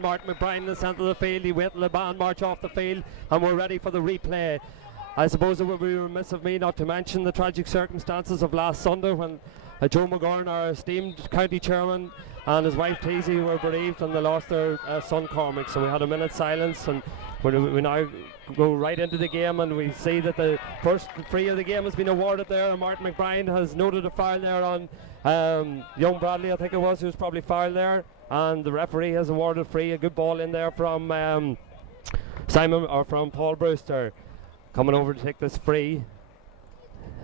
band, Martin McBride in the centre of the field. He waited the band march off the field, and we're ready for the replay. I suppose it would be remiss of me not to mention the tragic circumstances of last Sunday when Joe McGorn, our esteemed county chairman, and his wife Teasy were bereaved and they lost their son Cormac. So we had a minute's silence, and we now go right into the game, and we see that the first free of the game has been awarded there, and Martin McBride has noted a foul there on young Bradley, I think it was, who was probably fouled there, and the referee has awarded free. A good ball in there from from Paul Brewster. Coming over to take this free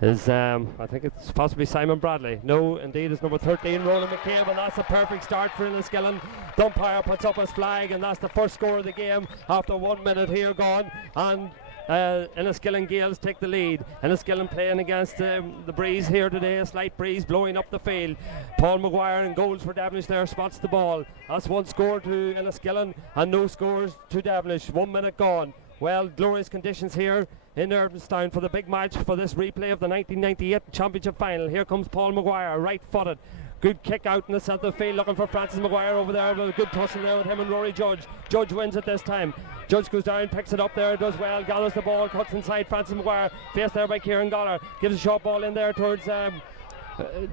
is I think it's possibly Simon Bradley. No, indeed, it's number 13, Roland McCabe, and that's a perfect start for Enniskillen. The umpire puts up his flag, and that's the first score of the game after 1 minute here gone, and Enniskillen Gaels take the lead. Enniskillen playing against the breeze here today, a slight breeze blowing up the field. Paul Maguire in goals for Devenish there spots the ball. That's one score to Enniskillen and no scores to Devenish. 1 minute gone. Well, glorious conditions here in Irvinstown for the big match for this replay of the 1998 Championship Final. Here comes Paul Maguire, right-footed. Good kick out in the centre of the field, looking for Francis Maguire over there. With a good tussle there with him and Rory Judge. Judge wins it this time. Judge goes down, picks it up there, does well, gathers the ball, cuts inside Francis Maguire. Faced there by Kieran Goller. Gives a short ball in there towards Roland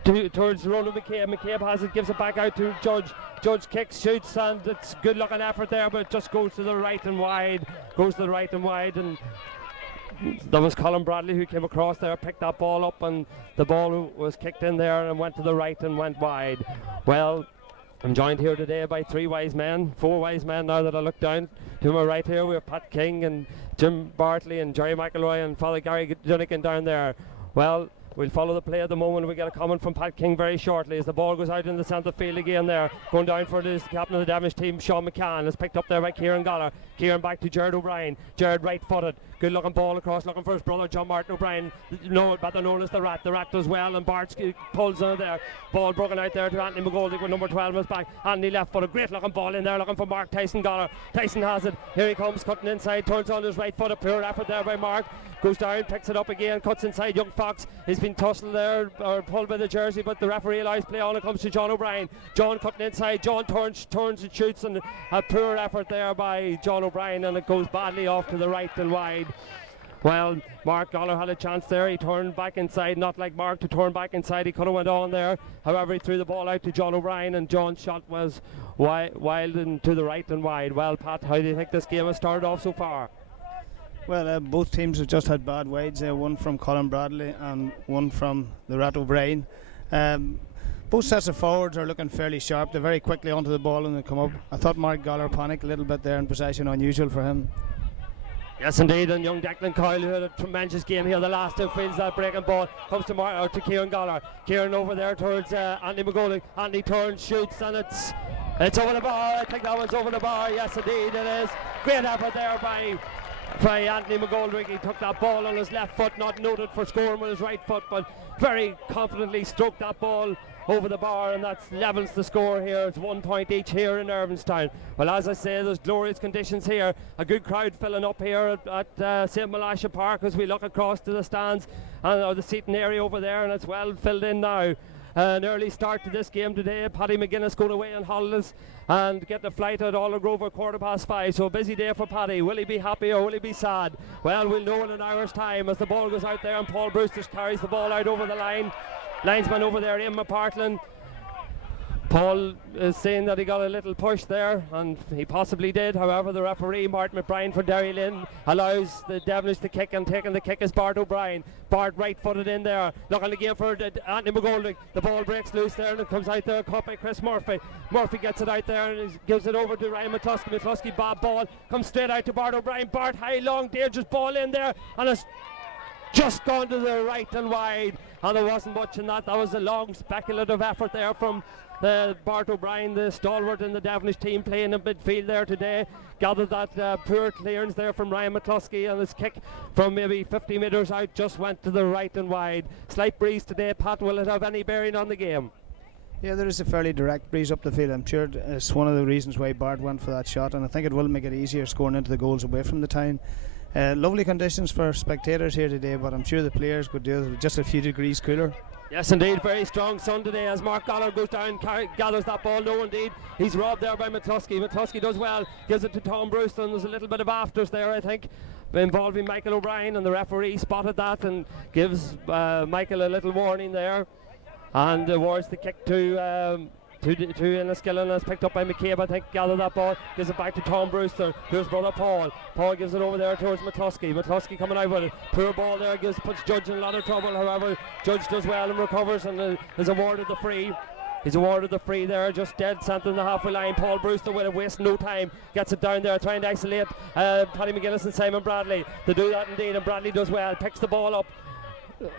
McCabe. McCabe has it, gives it back out to Judge. Judge kicks, shoots, and it's good looking effort there, but it just goes to the right and wide. And there was Colin Bradley who came across there, picked that ball up, and the ball was kicked in there and went to the right and went wide. Well, I'm joined here today by four wise men now that I look down to my right here. We have Pat King and Jim Bartley and Jerry McElroy and Father Gary Dunnigan down there. Well, we'll follow the play at the moment. We get a comment from Pat King very shortly as the ball goes out in the centre field again there. Going down for this captain of the Devenish team, Sean McCann. It's picked up there by Kieran Goller. Kieran back to Jared O'Brien. Jared right-footed. Good looking ball across, looking for his brother John Martin O'Brien. Better known as the Rat. The Rat does well, and Bart pulls on there. Ball broken out there to Anthony McGoldrick with number 12 on his back. Anthony left-footed. Great looking ball in there, looking for Mark Tyson Goller. Tyson has it. Here he comes, cutting inside, turns on his right foot. A poor effort there by Mark. Goes down, picks it up again, cuts inside. Young Fox has been tussled there, or pulled by the jersey, but the referee allows play on. It comes to John O'Brien. John cutting inside. John turns and shoots, and a poor effort there by John O'Brien, and it goes badly off to the right and wide. Well, Mark Goller had a chance there. He turned back inside, not like Mark to turn back inside. He could have went on there. However, he threw the ball out to John O'Brien, and John's shot was wild and to the right and wide. Well, Pat, how do you think this game has started off so far? Well, both teams have just had bad wides. One from Colin Bradley and one from the Rat O'Brien. Both sets of forwards are looking fairly sharp. They're very quickly onto the ball when they come up. I thought Mark Goller panicked a little bit there in possession, unusual for him. Yes, indeed, and young Declan Coyle, who had a tremendous game here. The last two fields, that breaking ball comes to Kieran Goller. Kieran over there towards Andy McGoldrick. Andy turns, shoots, and it's over the bar. I think that one's over the bar. Yes, indeed, it is. Great effort there by Anthony McGoldrick. He took that ball on his left foot, not noted for scoring with his right foot, but very confidently stroked that ball over the bar, and that levels the score here. It's 1 point each here in Irvinstown. Well, as I say, there's glorious conditions here. A good crowd filling up here at St. Malasha Park as we look across to the stands and the seating area over there, and it's well filled in now. An early start to this game today. Paddy McGuinness going away on holidays and get the flight at Aldergrove at 5:15. So a busy day for Paddy. Will he be happy or will he be sad? Well, we'll know in an hour's time as the ball goes out there, and Paul Brewster carries the ball out over the line. Linesman over there, Ian McPartland. Paul is saying that he got a little push there, and he possibly did. However, the referee, Martin McBride for Derry Lynn, allows the Devenish to kick, and taking the kick is Bart O'Brien. Bart right-footed in there, looking again for Anthony McGoldrick. The ball breaks loose there, and it comes out there, caught by Chris Murphy. Murphy gets it out there and gives it over to Ryan McCluskey. McCluskey, bad ball, comes straight out to Bart O'Brien. Bart, high, long, dangerous ball in there, and it's just gone to the right and wide, and there wasn't much in that. That was a long speculative effort there from Bart O'Brien, the stalwart in the Devenish team, playing in midfield there today. Gathered that poor clearance there from Ryan McCluskey, and his kick from maybe 50 metres out just went to the right and wide. Slight breeze today. Pat, will it have any bearing on the game? Yeah, there is a fairly direct breeze up the field. I'm sure it's one of the reasons why Bart went for that shot, and I think it will make it easier scoring into the goals away from the town. Lovely conditions for spectators here today, but I'm sure the players could do it with just a few degrees cooler. Yes, indeed, very strong sun today as Mark Goller goes down, gathers that ball. No, indeed, he's robbed there by McCluskey. McCluskey does well, gives it to Tom Brewster, and there's a little bit of afters there, I think, involving Michael O'Brien, and the referee spotted that and gives Michael a little warning there, and awards the kick to Enniskillen, as picked up by McCabe. I think gathered that ball, gives it back to Tom Brewster. Here's brother Paul. Paul gives it over there towards McCluskey. McCluskey coming out with it. Poor ball there, puts Judge in a lot of trouble. However, Judge does well and recovers and is awarded the free. He's awarded the free there, just dead centre in the halfway line. Paul Brewster with it, wasting no time, gets it down there, trying to isolate Paddy McGuinness and Simon Bradley. They do that indeed, and Bradley does well, picks the ball up.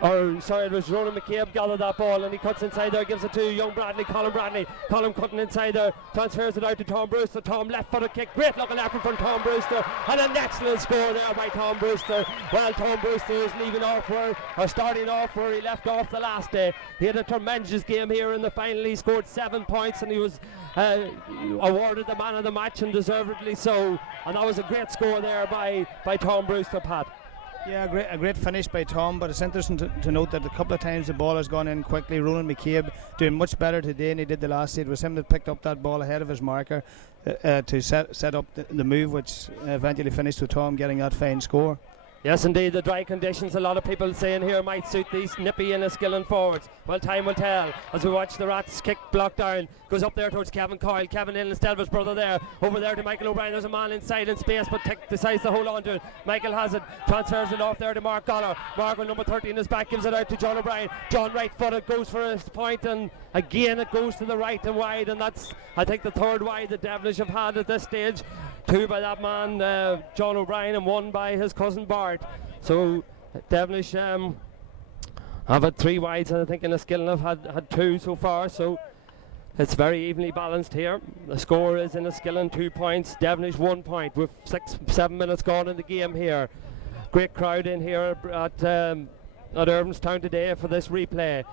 It was Ronan McCabe gathered that ball, and he cuts inside there, gives it to young Bradley, Colin Bradley. Colin cutting inside there, transfers it out to Tom Brewster. Tom left footed kick, great looking effort from Tom Brewster, and an excellent score there by Tom Brewster. Well, Tom Brewster is starting off where he left off the last day. He had a tremendous game here in the final. He scored 7 points, and he was awarded the man of the match, and deservedly so. And that was a great score there by Tom Brewster, Pat. Yeah, a great finish by Tom, but it's interesting to note that a couple of times the ball has gone in quickly. Ronan McCabe doing much better today than he did the last day. It was him that picked up that ball ahead of his marker to set up the move, which eventually finished with Tom getting that fine score. Yes, indeed, the dry conditions, a lot of people saying here, might suit these nippy Enniskillen forwards. Well, time will tell as we watch the Rats kick block down. Goes up there towards Kevin Coyle. Kevin in instead of his brother there. Over there to Michael O'Brien. There's a man inside in space, but decides to hold on to it. Michael has it, transfers it off there to Mark Goller. Mark with number 13 is back, gives it out to John O'Brien. John right footed, goes for his point, and again it goes to the right and wide, and that's, I think, the third wide that Devenish have had at this stage. 2 by that man, John O'Brien, and 1 by his cousin Bart. So Devenish have had 3 wides, and I think Enniskillen have had 2 so far. So it's very evenly balanced here. The score is Enniskillen 2 points, Devenish 1 point with 6-7 minutes gone in the game here. Great crowd in here at Irvinstown today for this replay.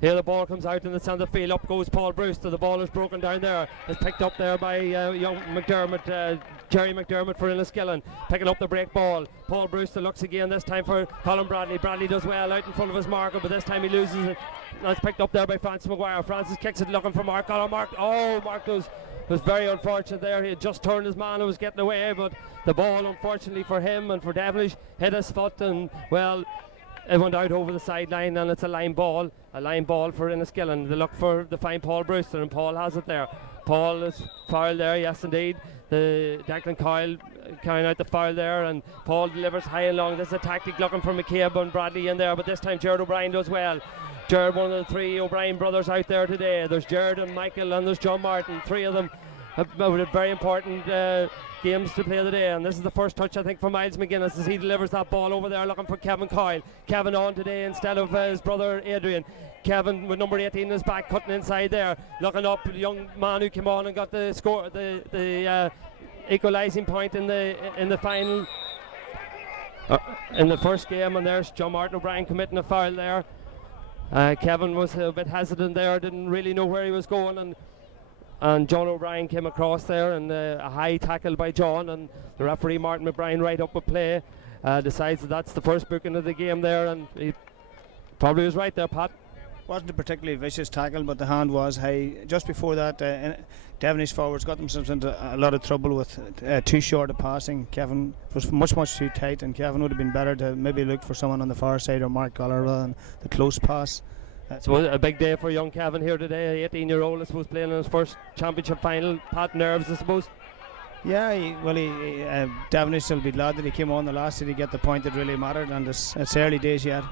Here the ball comes out in the centre field. Up goes Paul Brewster. The ball is broken down there. It's picked up there by young McDermott, Jerry McDermott for Enniskillen. Picking up the break ball. Paul Brewster looks again, this time for Colin Bradley. Bradley does well out in front of his marker, but this time he loses it. That's picked up there by Francis Maguire. Francis kicks it looking for Mark. Mark was very unfortunate there. He had just turned his man and was getting away, but the ball, unfortunately for him and for Devenish, hit his foot, and well, it went out over the sideline, and it's a line ball for Enniskillen. They look for the fine Paul Brewster, and Paul has it there. Paul is fouled there, yes indeed. The Declan Coyle carrying out the foul there, and Paul delivers high and long. This is a tactic looking for McCabe and Bradley in there, but this time Gerard O'Brien does well. Gerard, one of the 3 O'Brien brothers out there today. There's Gerard and Michael, and there's John Martin. 3 of them have very important games to play today, and this is the first touch, I think, for Miles McGuinness as he delivers that ball over there looking for Kevin Coyle. Kevin on today instead of his brother Adrian. Kevin with number 18 in his back, cutting inside there, looking up, the young man who came on and got the score, the equalising point in the final in the first game. And there's John Martin O'Brien committing a foul there. Kevin was a bit hesitant there, didn't really know where he was going, and John O'Brien came across there, and a high tackle by John, and the referee Martin McBrien right up a play, decides that's the first booking of the game there, and he probably was right there, Pat. Wasn't a particularly vicious tackle, but the hand was high. Just before that, Devenish forwards got themselves into a lot of trouble with too short of passing. Kevin was much too tight, and Kevin would have been better to maybe look for someone on the far side or Mark Goller rather than the close pass. So a big day for young Kevin here today, 18-year-old, I suppose, playing in his first championship final. Pat, nerves, I suppose? Yeah, Devenish will be glad that he came on the last day to get the point that really mattered, and it's early days yet.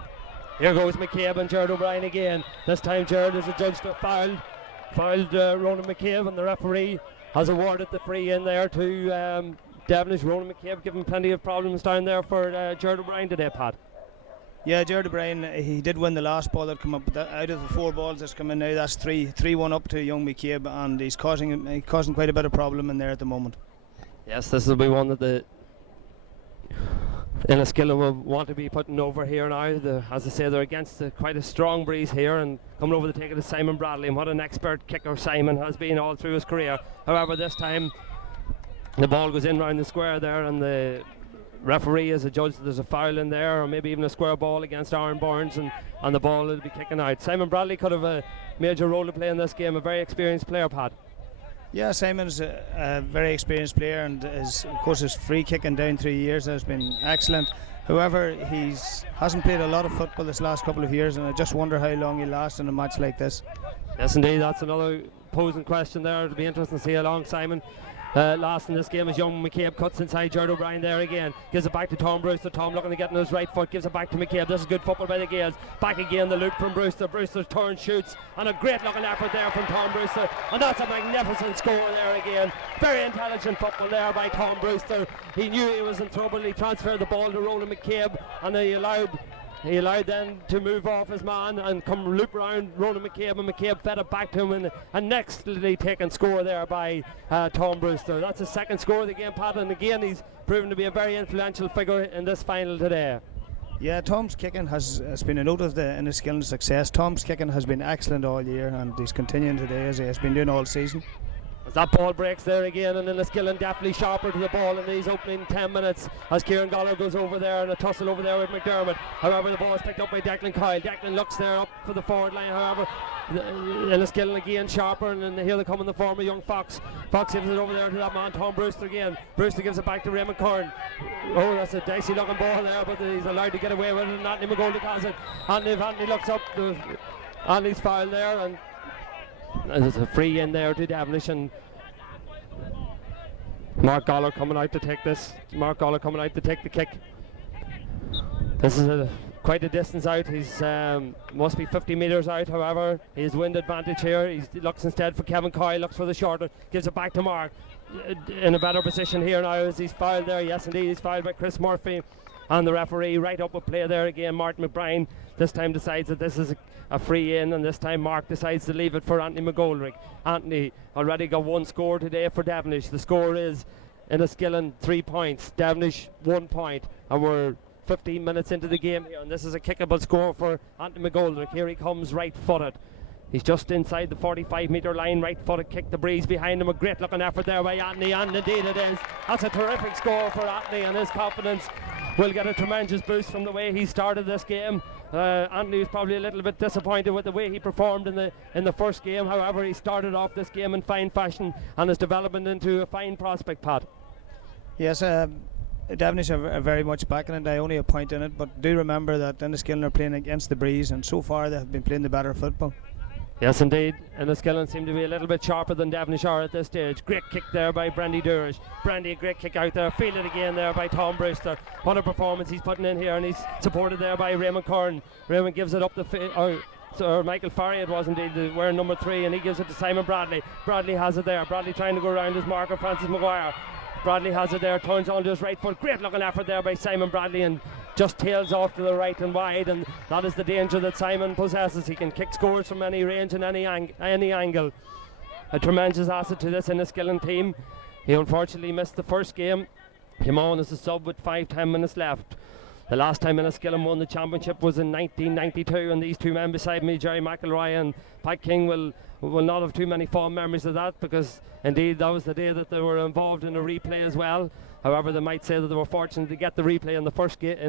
Here goes McCabe and Gerard O'Brien again. This time Gerard is adjudged fouled Ronan McCabe, and the referee has awarded the free in there to Devenish. Ronan McCabe giving plenty of problems down there for Gerard O'Brien today, Pat. Yeah, Gerard O'Brien, he did win the last ball that come up, but out of the 4 balls that's come in now, that's 3-1 up to young McCabe, and he's causing quite a bit of problem in there at the moment. Yes, this will be one that the Enniskillen will want to be putting over here now. As I say, they're against quite a strong breeze here, and coming over the take it is Simon Bradley, and what an expert kicker Simon has been all through his career. However, this time the ball goes in round the square there, and the referee is adjudged that there's a foul in there, or maybe even a square ball against Aaron Burns, and the ball will be kicking out. Simon Bradley could have a major role to play in this game, a very experienced player, Pat. Yeah, Simon's a very experienced player, and of course his free kicking down 3 years has been excellent. However, he hasn't played a lot of football this last couple of years, and I just wonder how long he'll last in a match like this. Yes, indeed, that's another posing question there. It'll be interesting to see how long Simon lasts in this game, as young McCabe cuts inside Gerard O'Brien there again, gives it back to Tom Brewster. Tom looking to get on his right foot, gives it back to McCabe. This is good football by the Gaels. Back again, the loop from Brewster. Brewster's turn, shoots, and a great looking effort there from Tom Brewster, and that's a magnificent score there again. Very intelligent football there by Tom Brewster. He knew he was in trouble. He transferred the ball to Roland McCabe, and he allowed them to move off his man and come loop round Ronan McCabe, and McCabe fed it back to him, and nextly taken score there by Tom Brewster. That's his second score of the game, Pat, and again he's proven to be a very influential figure in this final today. Yeah, Tom's kicking has been a note of the Enniskillen success. Tom's kicking has been excellent all year, and he's continuing today as he has been doing all season. As that ball breaks there again, and Enniskillen definitely sharper to the ball in these opening 10 minutes as Kieran Goller goes over there and a tussle over there with McDermott. However, the ball is picked up by Declan Kyle. Declan looks there up for the forward line. However, Enniskillen again sharper, and then here they come in the form of young Fox. Fox gives it over there to that man Tom Brewster again. Brewster gives it back to Raymond Curran. Oh, that's a dicey looking ball there, but he's allowed to get away with it, and Anthony McGoldrick has it. Anthony looks up, Anthony's foul there, and there's a free in there to Devenish, and Mark Goller coming out to take this. Mark Goller coming out to take the kick. This is quite a distance out. He's must be 50 metres out. However, his wind advantage here. He looks instead for Kevin Coyle, looks for the shorter, gives it back to Mark. In a better position here now as he's fouled there. Yes, indeed, he's fouled by Chris Murphy. And the referee right up with play there again. Martin McBride this time decides that this is a free in, and this time Mark decides to leave it for Anthony McGoldrick. Anthony already got one score today for Devenish. The score is Enniskillen 3 points, Devenish 1 point, and we're 15 minutes into the game here, and this is a kickable score for Anthony McGoldrick. Here he comes right footed. He's just inside the 45 metre line, right footed kick, the breeze behind him. A great looking effort there by Anthony, and indeed it is. That's a terrific score for Anthony, and his confidence will get a tremendous boost from the way he started this game. Anthony was probably a little bit disappointed with the way he performed in the first game. However, he started off this game in fine fashion and is developing into a fine prospect, Pat. Yes, Devenish are very much backing it. I only a point in it, but do remember that Enniskillen are playing against the breeze, and so far they have been playing the better football. Yes, indeed. Enniskillen seem to be a little bit sharper than Devenish are at this stage. Great kick there by Brandy Durish. Brandy, a great kick out there. Fielded again there by Tom Brewster. What a performance he's putting in here, and he's supported there by Raymond Curran. Raymond gives it up or Michael Farry it was indeed, wearing number 3, and he gives it to Simon Bradley. Bradley has it there. Bradley trying to go around his marker, Francis Maguire. Bradley has it there, turns onto his right foot. Great looking effort there by Simon Bradley, and just tails off to the right and wide, and that is the danger that Simon possesses. He can kick scores from any range and any angle. A tremendous asset to this Enniskillen team. He unfortunately missed the first game. Came on as a sub with 5-10 minutes left. The last time Enniskillen won the championship was in 1992, and these two men beside me, Jerry McElroy and Pat King, will not have too many fond memories of that, because indeed that was the day that they were involved in a replay as well. However, they might say that they were fortunate to get the replay in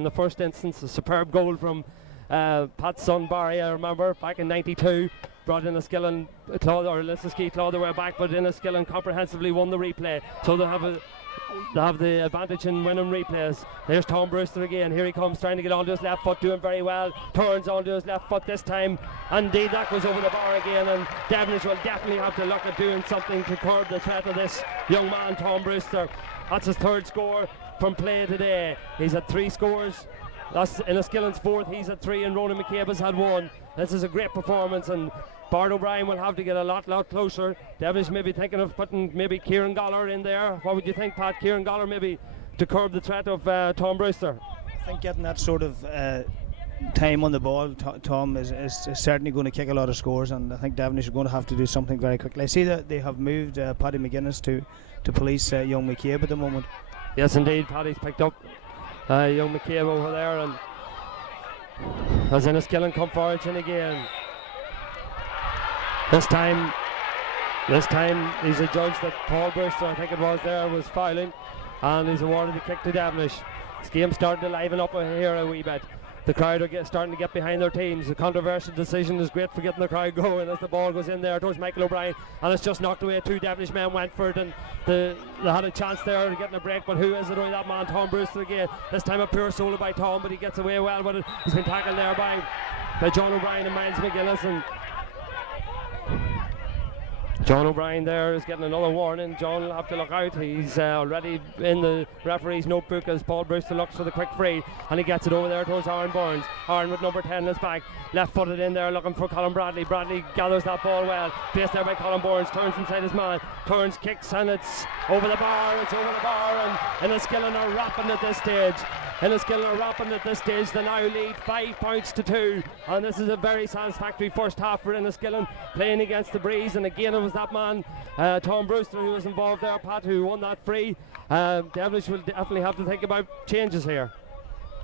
the first instance. A superb goal from Pat's son Barry, I remember, back in 92, brought Enniskillen, Lissaskey clawed their way back, but Enniskillen comprehensively won the replay, so they have the advantage in winning replays. There's Tom Brewster again. Here he comes, trying to get onto his left foot, doing very well. Turns onto his left foot this time, and indeed that goes over the bar again, and Devenish will definitely have to look at doing something to curb the threat of this young man, Tom Brewster. That's his 3rd score from play today. He's had 3 scores. That's Enniskillen's 4th. He's had 3, and Ronan McCabe has had 1. This is a great performance, and Bart O'Brien will have to get a lot closer. Devenish may be thinking of putting maybe Kieran Goller in there. What would you think, Pat? Kieran Goller maybe to curb the threat of Tom Brewster? I think getting that sort of time on the ball, Tom is certainly going to kick a lot of scores, and I think Devenish are going to have to do something very quickly. I see that they have moved Paddy McGuinness to police young McCabe at the moment. Yes, indeed. Paddy's picked up young McCabe over there, and as Enniskillen come forward in again. This time he's adjudged that Paul Brewster, I think it was fouling, and he's awarded the kick to Devenish. This game's starting to liven up here a wee bit. The crowd are starting to get behind their teams. The controversial decision is great for getting the crowd going as the ball goes in there towards Michael O'Brien, and it's just knocked away. 2 Devenish men went for it, and they had a chance there of getting a break, but who is it? Only that man, Tom Brewster again. This time a pure solo by Tom, but he gets away well with it. He's been tackled there by John O'Brien and Miles McGillis, and John O'Brien there is getting another warning. John will have to look out. He's already in the referee's notebook as Paul Brewster looks for the quick free, and he gets it over there towards Aaron Burns. Aaron with number 10 in his back, left footed in there looking for Colin Bradley. Bradley gathers that ball well, placed there by Colin Burns, turns inside his man, turns, kicks, and it's over the bar. It's over the bar, and Enniskillen are rapping at this stage. Enniskillen are rapping at this stage. They now lead 5 points to 2, and this is a very satisfactory first half for Enniskillen, playing against the breeze. And again, it was that man Tom Brewster who was involved there, Pat, who won that free. Devenish will definitely have to think about changes here.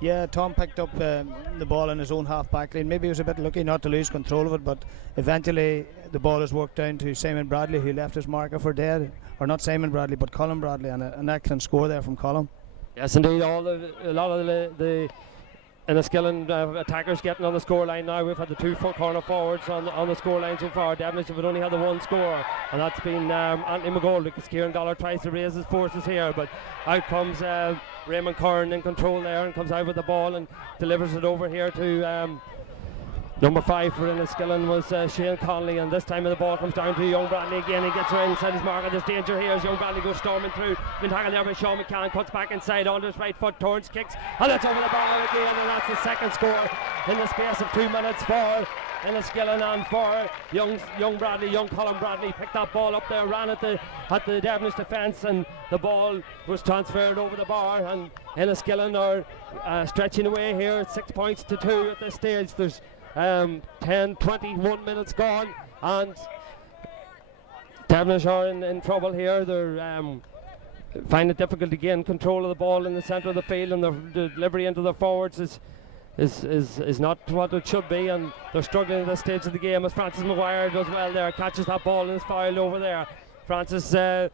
Yeah, Tom picked up the ball in his own half back lane. Maybe he was a bit lucky not to lose control of it, but eventually the ball is worked down to Simon Bradley, who left his marker for dead. Or not Simon Bradley, but Colin Bradley, and an excellent score there from Colin. Yes, indeed. A lot of the Enniskillen attackers getting on the scoreline now. We've had the 2 corner forwards on the scoreline so far. Devenish have only had the 1 score, and that's been Anthony McGold, because Kieran Goller tries to raise his forces here, but out comes Raymond Curran in control there, and comes out with the ball and delivers it over here to number 5 for Enniskillen was Shane Connolly, and this time the ball comes down to Young Bradley again. He gets around inside his marker. There's danger here as Young Bradley goes storming through. Been tackled there by Sean McCann, cuts back inside onto his right foot, turns, kicks, and it's over the bar again, and that's the second score in the space of 2 minutes for Enniskillen and for young Bradley. Young Colin Bradley picked that ball up there, ran at the Devenish defence, and the ball was transferred over the bar, and Enniskillen are stretching away here at 6 points to 2 at this stage. There's 21 minutes gone, and Devenish are in trouble here. They're find it difficult to gain control of the ball in the centre of the field, and the delivery into the forwards is not what it should be, and they're struggling at this stage of the game as Francis Maguire does well there, catches that ball and is fouled over there. Francis a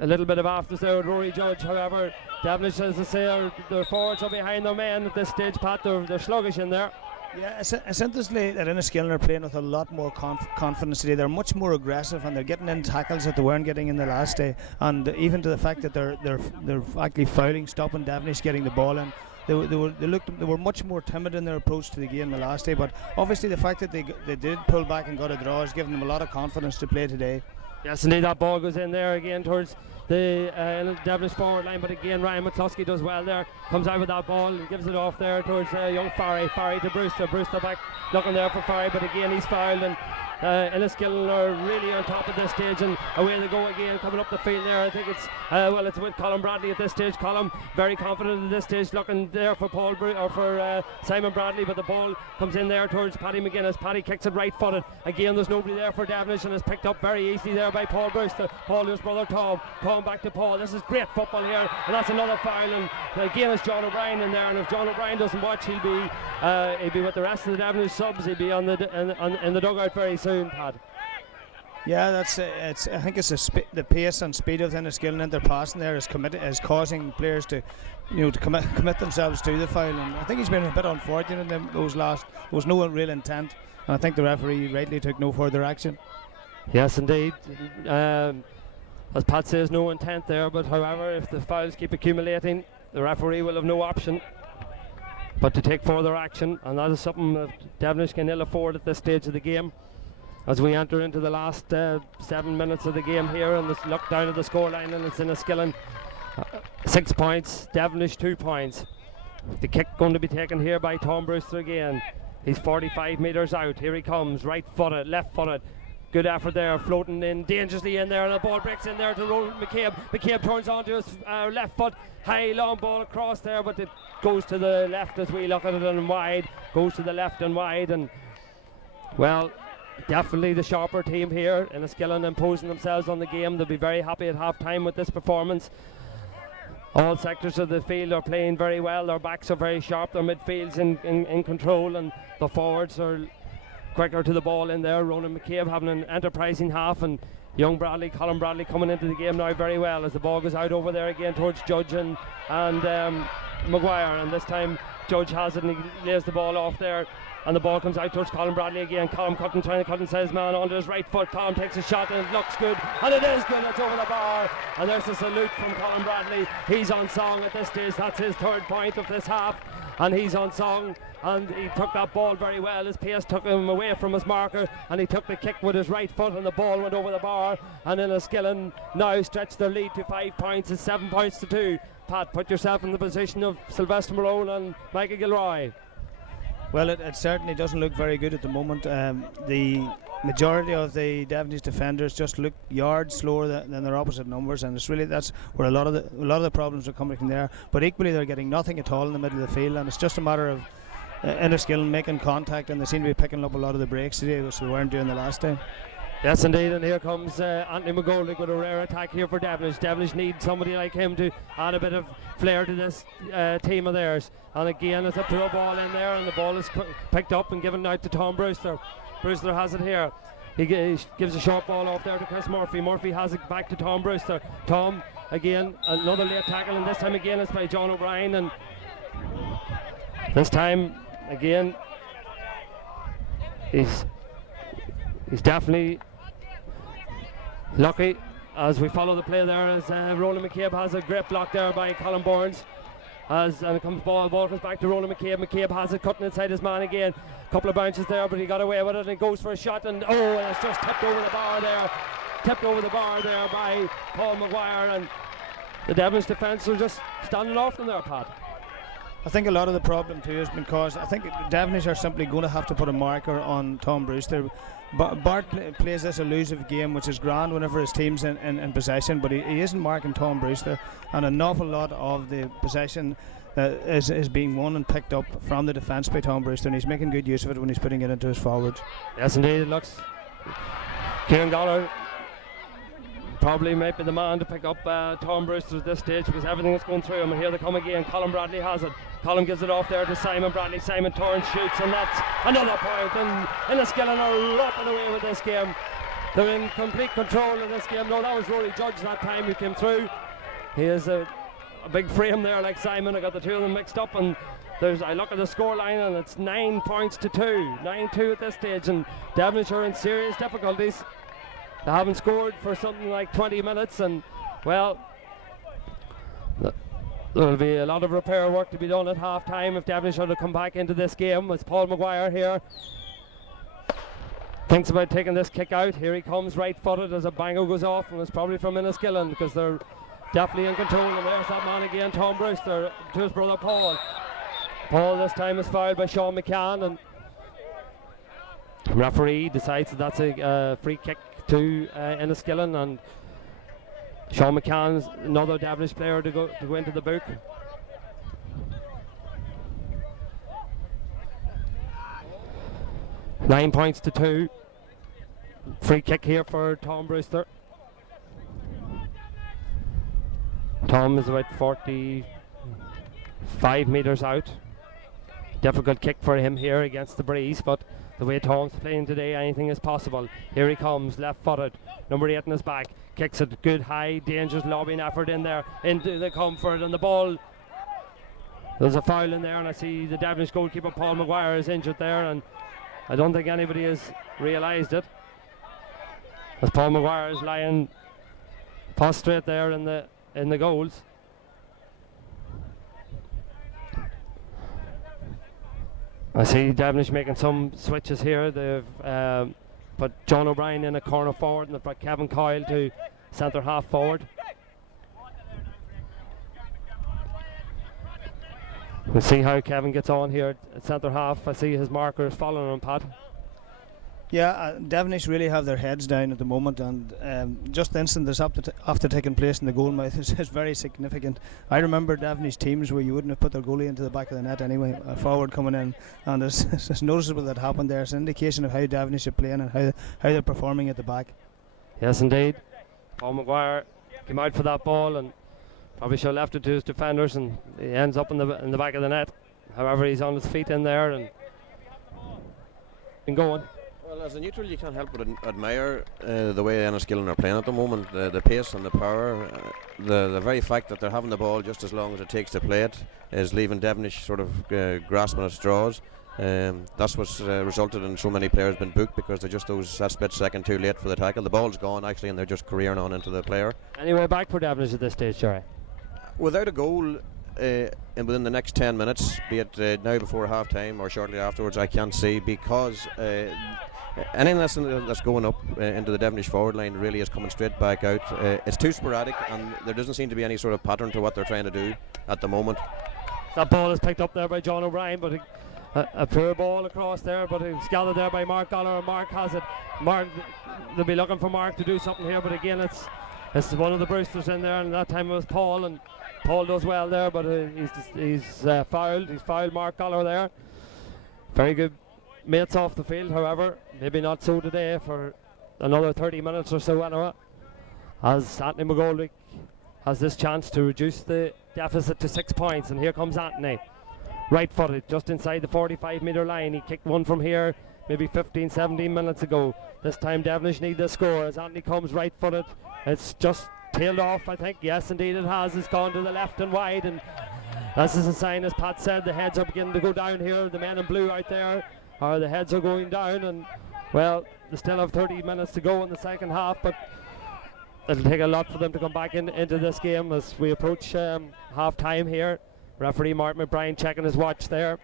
little bit of after there with Rory Judge. However, Devenish, as I say, their forwards are behind their men at this stage, Pat. They're sluggish in there. Yeah, it's interesting that Enniskillen are playing with a lot more confidence today. They're much more aggressive, and they're getting in tackles that they weren't getting in the last day, and even to the fact that they're actually fouling, stopping Devenish getting the ball in. They were much more timid in their approach to the game the last day, but obviously the fact that they did pull back and got a draw has given them a lot of confidence to play today. Yes, indeed, that ball goes in there again towards the Devenish forward line, but again Ryan McCluskey does well there, comes out with that ball and gives it off there towards young Farry to Brewster back looking there for Farry, but again he's fouled, and Enniskillen are really on top at this stage, and away they go again, coming up the field there. I think it's with Colin Bradley at this stage. Colin very confident at this stage, looking there for Simon Bradley, but the ball comes in there towards Paddy McGuinness. Paddy kicks it right footed. Again, there's nobody there for Devenish, and it's picked up very easily there by Paul Brewster. Paul to his brother Tom back to Paul. This is great football here, and that's another foul, and again it's John O'Brien in there, and if John O'Brien doesn't watch, he'll be with the rest of the Devenish subs. He'll be in the dugout very soon. Pat. Yeah, that's I think it's the pace and speed of Enniskillen in their passing there is causing players to commit themselves to the foul, and I think he's been a bit unfortunate in those last. There was no real intent, and I think the referee rightly took no further action. Yes, indeed. As Pat says, no intent there, but however, if the fouls keep accumulating, the referee will have no option but to take further action, and that is something that Devenish can ill afford at this stage of the game. As we enter into the last 7 minutes of the game here, and let's look down at the scoreline, and it's Enniskillen 6 points, Devenish 2 points. The kick going to be taken here by Tom Brewster again. He's 45 metres out. Here he comes, right footed, left footed. Good effort there, floating in dangerously in there, and the ball breaks in there to Roland McCabe. McCabe turns onto his left foot, high long ball across there, but it goes to the left as we look at it, and wide, goes to the left and wide, and well, definitely the sharper team here. Enniskillen imposing themselves on the game. They'll be very happy at half time with this performance. All sectors of the field are playing very well. Their backs are very sharp, their midfield's in control, and the forwards are quicker to the ball in there. Ronan McCabe having an enterprising half, and young Colin Bradley coming into the game now very well as the ball goes out over there again towards Judge and Maguire, and this time Judge has it and he lays the ball off there, and the ball comes out towards Colin Bradley again. Colin Cutton trying to cut inside his man onto his right foot. Tom takes a shot and it looks good, and it is good. It's over the bar, and there's a salute from Colin Bradley. He's on song at this stage. That's his 3rd point of this half, and he's on song, and he took that ball very well. His pace took him away from his marker, and he took the kick with his right foot, and the ball went over the bar, and Enniskillen now stretch their lead to 5 points. It's 7 points to 2. Pat, put yourself in the position of Sylvester Malone and Michael Gilroy. Well, it certainly doesn't look very good at the moment. The majority of the Devenish defenders just look yards slower than their opposite numbers, and that's where a lot of the problems are coming from there. But equally, they're getting nothing at all in the middle of the field, and it's just a matter of Enniskillen making contact, and they seem to be picking up a lot of the breaks today, which they weren't doing the last time. Yes, indeed, and here comes Anthony McGoldrick with a rare attack here for Devenish. Devenish need somebody like him to add a bit of flair to this team of theirs. And again, it's a throw ball in there, and the ball is picked up and given out to Tom Brewster. Brewster has it here. He gives a short ball off there to Chris Murphy. Murphy has it back to Tom Brewster. Tom, again, another late tackle, and this time again it's by John O'Brien. And this time, again, he's definitely lucky as we follow the play there, as Roland McCabe has a great block there by Colin Burns, and it comes ball comes back to Roland McCabe. McCabe has it cutting inside his man again. Couple of bounces there, but he got away with it, and he goes for a shot, and it's just tipped over the bar there by Paul Maguire, and the Devenish defence are just standing off them there, Pat. I think a lot of the problem too is because I think Devenish are simply going to have to put a marker on Tom Brewster. Bart plays this elusive game, which is grand whenever his team's in possession, but he isn't marking Tom Brewster, and an awful lot of the possession is being won and picked up from the defence by Tom Brewster, and he's making good use of it when he's putting it into his forwards. Yes, indeed, it looks. Kieran Goller probably might be the man to pick up Tom Brewster at this stage, because everything is going through him, and here they come again. Colin Bradley has it. Colin gives it off there to Simon Bradley. Simon turns, shoots, and that's another point, and Enniskillen are ropping away with this game. They're in complete control of this game. No, that was Rory Judge that time who came through. He is a big frame there like Simon. I got the two of them mixed up, and I look at the scoreline, and it's 9 points to 2. 9-2 at this stage, and Devenish are in serious difficulties. They haven't scored for something like 20 minutes, and well, there'll be a lot of repair work to be done at half time if Devenish are to come back into this game. It's Paul Maguire here. Thinks about taking this kick out. Here he comes, right footed, as a bango goes off, and it's probably from Enniskillen, because they're definitely in control. And there's that man again, Tom Brewster, to his brother Paul. Paul this time is fouled by Sean McCann, and referee decides that's a free kick to Enniskillen, and Sean McCann's another Devenish player to go into the book. Nine points to 2. Free kick here for Tom Brewster. Tom is about 45 metres out. Difficult kick for him here against the breeze, but the way Tom's playing today, anything is possible. Here he comes, left-footed, number 8 in his back, kicks it, good high, dangerous lobbying effort in there, into the comfort, and the ball. There's a foul in there, and I see the Devenish goalkeeper Paul Maguire is injured there, and I don't think anybody has realised it, as Paul Maguire is lying prostrate there in the goals. I see Devenish making some switches here. They've put John O'Brien in a corner forward, and they've put Kevin Coyle to centre half forward. We'll see how Kevin gets on here at centre half. I see his marker is following him, Pat. Yeah, Devenish really have their heads down at the moment, and just the incident that's after taking place in the goal mouth is very significant. I remember Devenish teams where you wouldn't have put their goalie into the back of the net anyway, a forward coming in, and it's noticeable that happened there. It's an indication of how Devenish are playing and how they're performing at the back. Yes, indeed. Paul Maguire came out for that ball and probably should have left it to his defenders, and he ends up in the back of the net. However, he's on his feet in there and going. Well, Well, as a neutral, you can't help but admire the way Enniskillen are playing at the moment. The pace and the power, the very fact that they're having the ball just as long as it takes to play it is leaving Devenish sort of grasping at straws. That's what's resulted in so many players being booked, because they're just that split second too late for the tackle. The ball's gone actually, and they're just careering on into the player. Anyway, back for Devenish at this stage, sorry. Without a goal within the next 10 minutes, be it now before half time or shortly afterwards, I can't see, because anything that's going up into the Devenish forward line really is coming straight back out. It's too sporadic, and there doesn't seem to be any sort of pattern to what they're trying to do at the moment. That ball is picked up there by John O'Brien, but a poor ball across there, but it's gathered there by Mark Goller, and Mark has it. Mark, they'll be looking for Mark to do something here, but again it's one of the Brewsters in there, and that time it was Paul, and Paul does well there, but he's fouled. He's fouled Mark Goller there. Very good mates off the field, however, maybe not so today for another 30 minutes or so anyway, as Anthony McGoldrick has this chance to reduce the deficit to 6 points. And here comes Anthony, right footed, just inside the 45-metre line. He kicked one from here maybe 15-17 minutes ago. This time Devenish need the score as Anthony comes right footed. It's just tailed off, I think. Yes, indeed it has. It's gone to the left and wide, and this is a sign, as Pat said, the heads are beginning to go down here. The men in blue out there, the heads are going down, and well, they still have 30 minutes to go in the second half, but it'll take a lot for them to come back into this game as we approach half time here. Referee Martin McBride checking his watch there.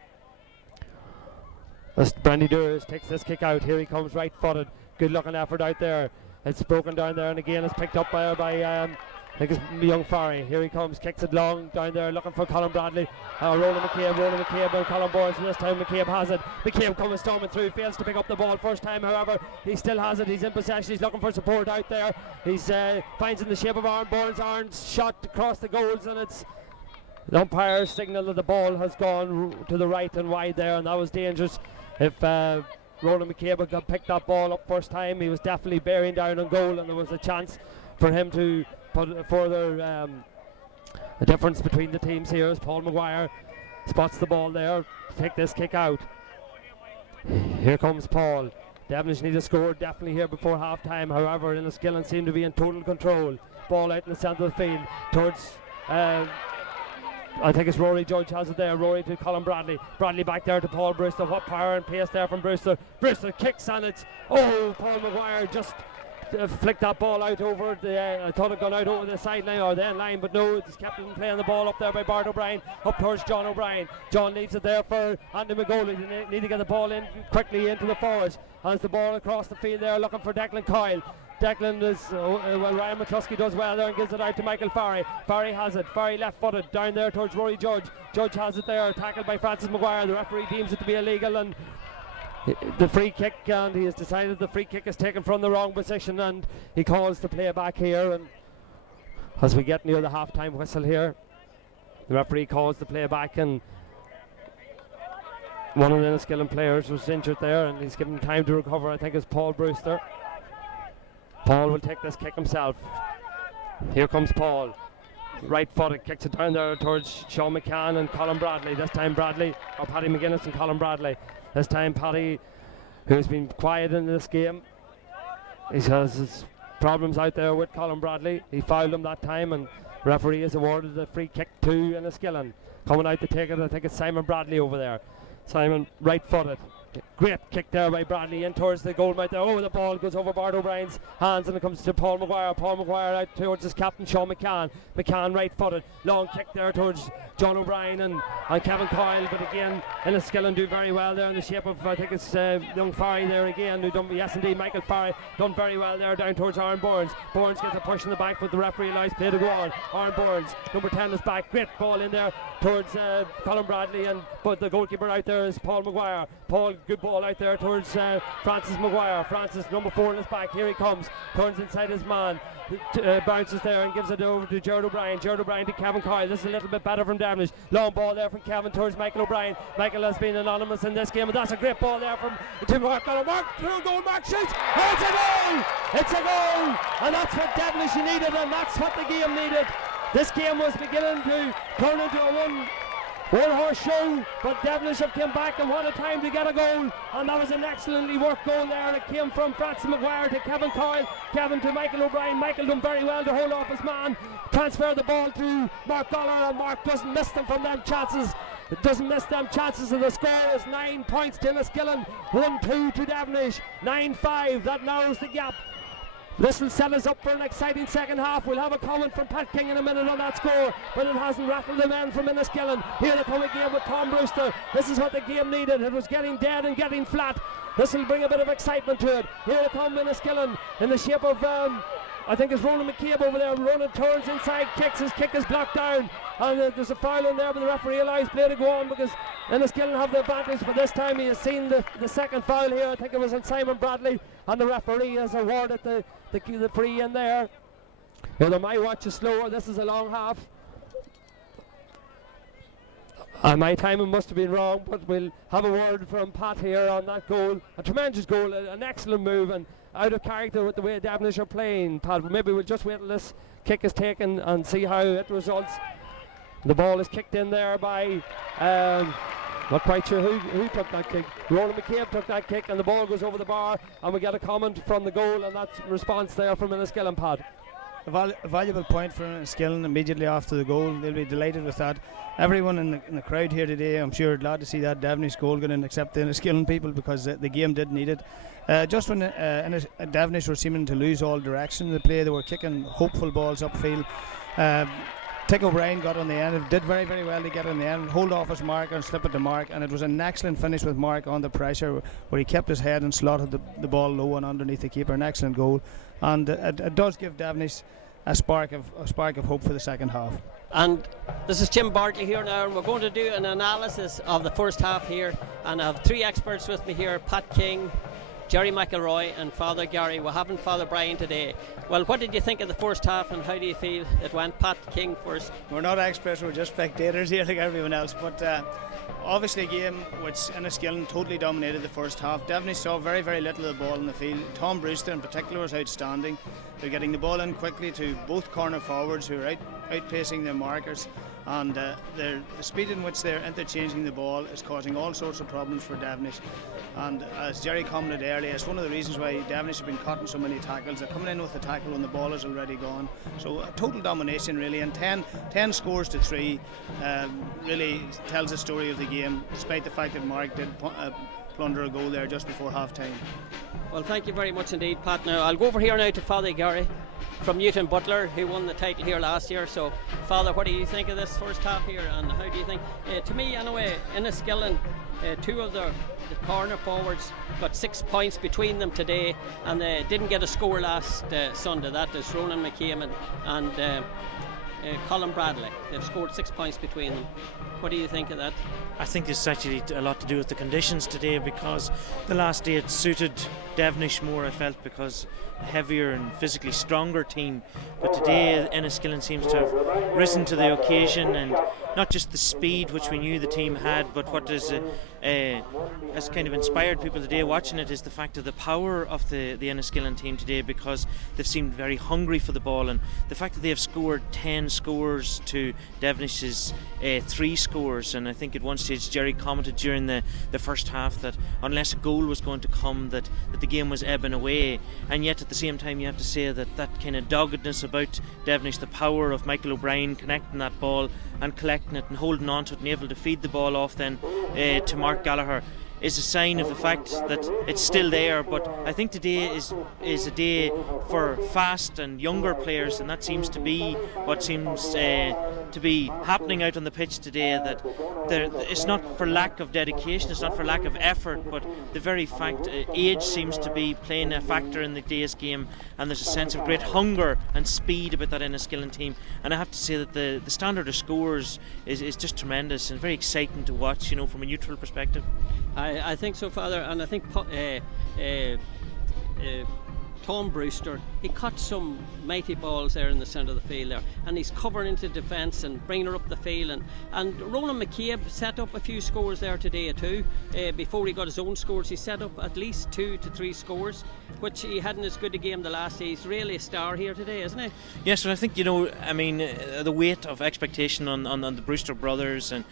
As Brandy Dewars takes this kick out. Here he comes right footed. Good looking effort out there. It's broken down there, and again it's picked up by I think it's young Farry. Here he comes, kicks it long down there, looking for Colin Bradley. Roland McCabe and Colin Boyles, and this time McCabe has it. McCabe coming storming through, fails to pick up the ball first time, however he still has it. He's in possession, he's looking for support out there. He's finds in the shape of Aaron Boyles. Aaron's shot across the goals, and it's the umpire's signal that the ball has gone to the right and wide there, and that was dangerous. If Roland McCabe had picked that ball up first time, he was definitely bearing down on goal, and there was a chance for him to put further a difference between the teams here as Paul Maguire spots the ball there to take this kick out. Here comes Paul. Devenish need a score definitely here before half time, however Enniskillen seem to be in total control. Ball out in the centre of the field towards I think it's Rory Judge has it there. Rory to Colin Bradley. Bradley back there to Paul Brewster. What power and pace there from Brewster. Brewster kicks, and it's Paul Maguire just flicked that ball out over the I thought it gone out over the sideline or the end line, but no, it's kept him playing the ball up there by Bart O'Brien, up towards John O'Brien. John leaves it there for Andy McGoldrick. They need to get the ball in quickly into the forwards. Has the ball across the field there, looking for Declan Coyle. Declan is, Ryan McCluskey does well there and gives it out to Michael Farry. Farry has it. Farry left footed down there towards Rory Judge. Judge has it there, tackled by Francis Maguire. The referee deems it to be illegal, and the free kick, and he has decided the free kick is taken from the wrong position, and he calls the play back here. And as we get near the half time whistle here, the referee calls the play back, and one of the Enniskillen players was injured there, and he's given time to recover. I think it's Paul Brewster. Paul will take this kick himself. Here comes Paul. Right footed, kicks it down there towards Sean McCann and Colin Bradley. This time Paddy McGuinness and Colin Bradley. This time Paddy, who's been quiet in this game, he has his problems out there with Colin Bradley. He fouled him that time, and referee has awarded a free kick to Enniskillen. Coming out to take it, I think it's Simon Bradley over there. Simon right footed. Great kick there by Bradley in towards the goal right there. The ball goes over Bart O'Brien's hands, and it comes to Paul Maguire. Paul Maguire out towards his captain Sean McCann. McCann right footed. Long kick there towards John O'Brien and Kevin Coyle, but again Enniskillen do very well there in the shape of, I think it's young Farry there again, who done, yes indeed, Michael Farry done very well there down towards Aaron Burns. Burns gets a push in the back, but the referee allows play to go on. Aaron Burns, number 10 is back. Great ball in there towards Colin Bradley, but the goalkeeper out there is Paul Maguire. Paul, good ball out there towards Francis Maguire. Francis, number 4 in his back. Here he comes, turns inside his man, bounces there and gives it over to Gerard O'Brien. Gerard O'Brien to Kevin Coyle. This is a little bit better from Devenish. Long ball there from Kevin towards Michael O'Brien. Michael has been anonymous in this game, and that's a great ball there from to Mark. Mark through goal. Mark shoots. Oh, it's a goal! It's a goal! And that's what Devenish needed, and that's what the game needed. This game was beginning to turn into a One horseshoe, but Devenish have come back, and what a time to get a goal. And that was an excellently worked goal there. It came from Francis Maguire to Kevin Coyle, Kevin to Michael O'Brien. Michael done very well to hold off his man, transfer the ball to Mark Goller, and Mark doesn't miss them from them chances. It doesn't miss them chances, and the score is 9 points to Enniskillen, 1-2 to Devenish, 9-5. That narrows the gap. This will set us up for an exciting second half. We'll have a comment from Pat King in a minute on that score, but it hasn't rattled the men from Enniskillen. Here they come again with Tom Brewster. This is what the game needed. It was getting dead and getting flat. This will bring a bit of excitement to it. Here they come Enniskillen in the shape of I think it's Ronan McCabe over there. Ronan turns inside, kicks. His kick is blocked down, and there's a foul in there, but the referee allows play to go on because Enniskillen have the advantage. But this time he has seen the second foul here. I think it was on Simon Bradley, and the referee has awarded the free in there. Although my watch is slower, this is a long half. My timing must have been wrong, but we'll have a word from Pat here on that goal. A tremendous goal, an excellent move, and out of character with the way Devenish are playing, Pat. Maybe we'll just wait till this kick is taken and see how it results. The ball is kicked in there by not quite sure who took that kick. Ronan McCabe took that kick, and the ball goes over the bar, and we get a comment from the goal, and that's response there from Enniskillen, Pat. A valuable point for Enniskillen immediately after the goal. They'll be delighted with that. Everyone in the crowd here today, I'm sure, glad to see that Devenish goal going in, except the Enniskillen people, because the game did need it. Just when Devenish were seeming to lose all direction in the play, they were kicking hopeful balls upfield. Tick O'Brien got on the end. It did very, very well to get on the end, hold off his mark and slip it to Mark, and it was an excellent finish with Mark under pressure, where he kept his head and slotted the ball low and underneath the keeper. An excellent goal, and it does give Devenish a spark of hope for the second half. And this is Jim Bartley here now, and we're going to do an analysis of the first half here, and I have three experts with me here: Pat King, Jerry McElroy and Father Gary. We're having Father Brian today. Well, what did you think of the first half, and how do you feel it went? Pat King first. We're not experts, we're just spectators here like everyone else, but obviously a game which Enniskillen totally dominated the first half. Devenish saw very, very little of the ball in the field. Tom Brewster in particular was outstanding. They're getting the ball in quickly to both corner forwards who are outpacing their markers, and the speed in which they're interchanging the ball is causing all sorts of problems for Devenish. And as Jerry commented earlier, it's one of the reasons why Devenish have been caught so many tackles. They're coming in with the tackle when the ball is already gone. So total domination really, and 10 scores to 3 really tells the story of the game, despite the fact that Mark did plunder a goal there just before half time. Well, thank you very much indeed, Pat. Now I'll go over here now to Father Gary from Newton Butler, who won the title here last year. So Father, what do you think of this first half here, and how do you think to me anyway, Enniskillen, two of the corner forwards got 6 points between them today, and they didn't get a score last Sunday. That is Ronan McCabe and Colin Bradley. They've scored 6 points between them. What do you think of that? I think this is actually a lot to do with the conditions today, because the last day it suited Devenish more, I felt, because a heavier and physically stronger team. But today Enniskillen seems to have risen to the occasion, and not just the speed which we knew the team had, but what has kind of inspired people today watching it is the fact of the power of the Enniskillen team today, because they've seemed very hungry for the ball, and the fact that they have scored 10 scores to Devenish's 3 scores. And I think at one stage Jerry commented during the first half that unless a goal was going to come, that the game was ebbing away. And yet at the same time you have to say that kind of doggedness about Devenish, the power of Michael O'Brien connecting that ball and collecting it and holding on to it and able to feed the ball off then to Mark Gallagher, is a sign of the fact that it's still there. But I think today is a day for fast and younger players, and that seems to be what seems to be happening out on the pitch today, that it's not for lack of dedication, it's not for lack of effort, but the very fact age seems to be playing a factor in the day's game, and there's a sense of great hunger and speed about that Enniskillen team. And I have to say that the standard of scores is just tremendous and very exciting to watch, you know, from a neutral perspective. I think so, Father, and I think Tom Brewster he caught some mighty balls there in the centre of the field there, and he's covering into defence and bringing her up the field, and Ronan McCabe set up a few scores there today too. Before he got his own scores, he set up at least 2 to 3 scores, which he hadn't as good a game the last day. He's really a star here today, isn't he? Yes, but I think, the weight of expectation on the Brewster brothers, and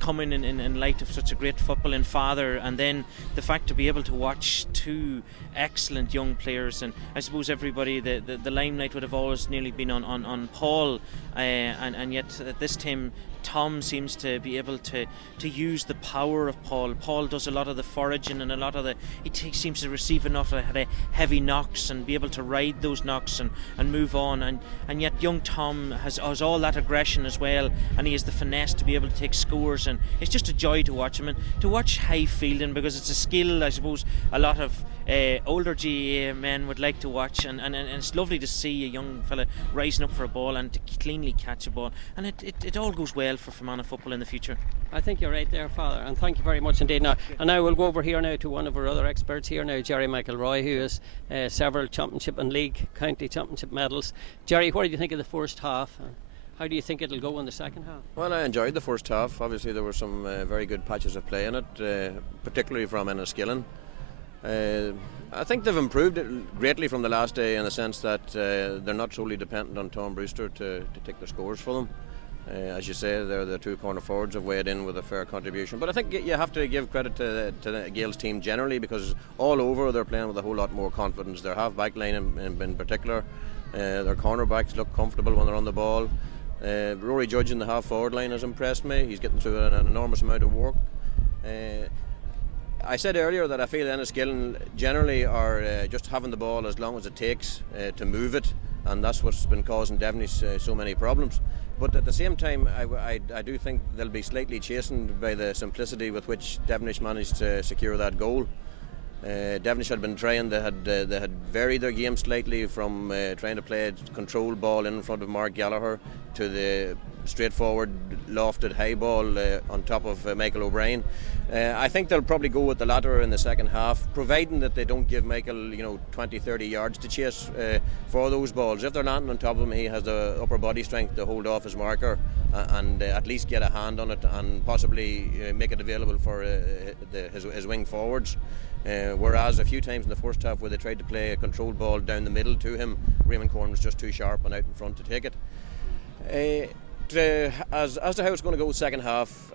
coming in light of such a great footballing father, and then the fact to be able to watch 2 excellent young players, and I suppose everybody, the limelight would have always nearly been on Paul, and yet at this time Tom seems to be able to use the power of Paul. Paul does a lot of the foraging, and a lot of he seems to receive enough of the heavy knocks and be able to ride those knocks and move on, and yet young Tom has all that aggression as well, and he has the finesse to be able to take scores, and it's just a joy to watch him, and to watch high fielding, because it's a skill I suppose a lot of older GAA men would like to watch, and it's lovely to see a young fella rising up for a ball and to cleanly catch a ball, and it all goes well for Fermanagh football in the future. I think you're right there, Father, and thank you very much indeed. Now we'll go over here now to one of our other experts here now, Jerry Michael Roy, who has several championship and league county championship medals. Jerry, what did you think of the first half? How do you think it'll go in the second half? Well, I enjoyed the first half. Obviously there were some very good patches of play in it, particularly from Enniskillen. I think they've improved it greatly from the last day, in the sense that they're not solely dependent on Tom Brewster to take their scores for them. As you say, they're the 2 corner forwards have weighed in with a fair contribution. But I think you have to give credit to the Gaels team generally, because all over they're playing with a whole lot more confidence. Their half-back line in particular, their cornerbacks look comfortable when they're on the ball. Rory Judge in the half-forward line has impressed me. He's getting through an enormous amount of work. I said earlier that I feel Enniskillen generally are just having the ball as long as it takes to move it, and that's what's been causing Devenish so many problems. But at the same time, I do think they'll be slightly chastened by the simplicity with which Devenish managed to secure that goal. Devenish had been trying, they had varied their game slightly from trying to play a controlled ball in front of Mark Gallagher to the straightforward lofted high ball on top of Michael O'Brien. I think they'll probably go with the latter in the second half, providing that they don't give Michael 20-30 yards to chase for those balls. If they're landing on top of him, he has the upper body strength to hold off his marker and at least get a hand on it, and possibly make it available for his wing forwards. Whereas a few times in the first half where they tried to play a controlled ball down the middle to him, Raymond Corn was just too sharp and out in front to take it. As to how it's going to go second half,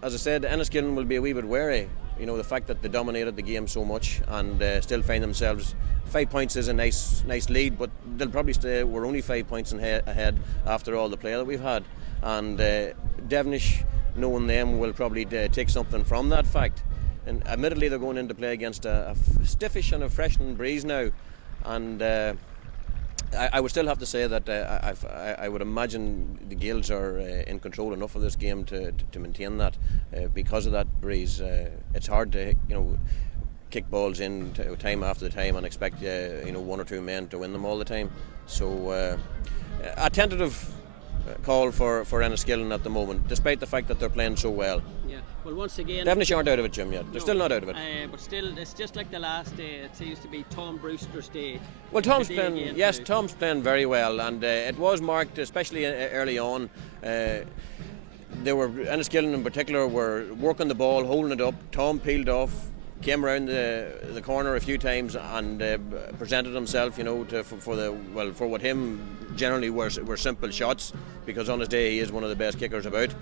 as I said, Enniskillen will be a wee bit wary. The fact that they dominated the game so much and still find themselves 5 points is a nice lead, but they'll probably stay. We're only 5 points ahead after all the play that we've had, and Devenish, knowing them, will probably take something from that fact. And admittedly, they're going into play against a stiffish and a freshening breeze now, and I would still have to say that I would imagine the Gaels are in control enough of this game to maintain that. Because of that breeze, it's hard to kick balls in time after time and expect 1 or 2 men to win them all the time. So a tentative call for Enniskillen at the moment, despite the fact that they're playing so well. Yeah. Well, once again, Devenish aren't out of it, Jim, yet. They're still not out of it. But still, it's just like the last day. It seems to be Tom Brewster's day. Well, Tom's playing. Yes, Tom's playing very well, and it was marked, especially early on. Enniskillen in particular were working the ball, holding it up. Tom peeled off, came around the corner a few times, and presented himself, for what him generally were simple shots, because on his day he is one of the best kickers about.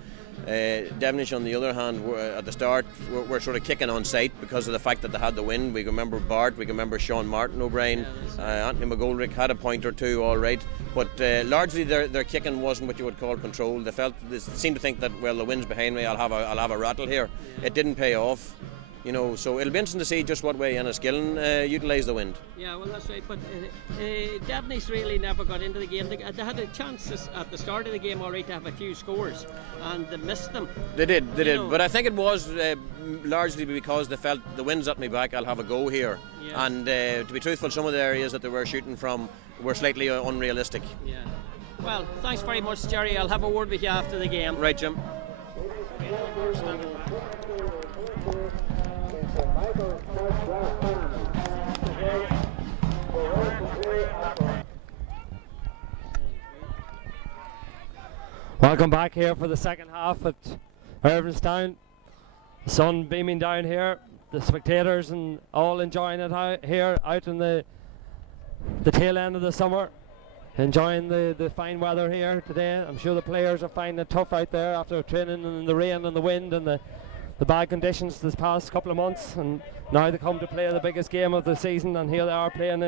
Devenish, on the other hand, at the start were sort of kicking on sight because of the fact that they had the wind. We can remember Bart, we can remember Sean Martin O'Brien, Anthony McGoldrick had a point or two, all right, but largely their kicking wasn't what you would call controlled. They seemed to think that, well, the wind's behind me, I'll have a rattle here. It didn't pay off. So it'll be interesting to see just what way Enniskillen utilise the wind. Yeah, well, that's right. But Devenish really never got into the game. They had a chance at the start of the game, all right, to have a few scores, and they missed them. They did. But I think it was largely because they felt the wind's at me back, I'll have a go here. Yes. And to be truthful, some of the areas that they were shooting from were slightly unrealistic. Yeah. Well, thanks very much, Jerry. I'll have a word with you after the game. Right, Jim. Michael Welcome back here for the second half at Irvinstown. The sun beaming down here, the spectators and all enjoying it here out in the tail end of the summer, enjoying the fine weather here today. I'm sure the players are finding it tough out there after training in the rain and the wind and the bad conditions this past couple of months, and now they come to play the biggest game of the season, and here they are playing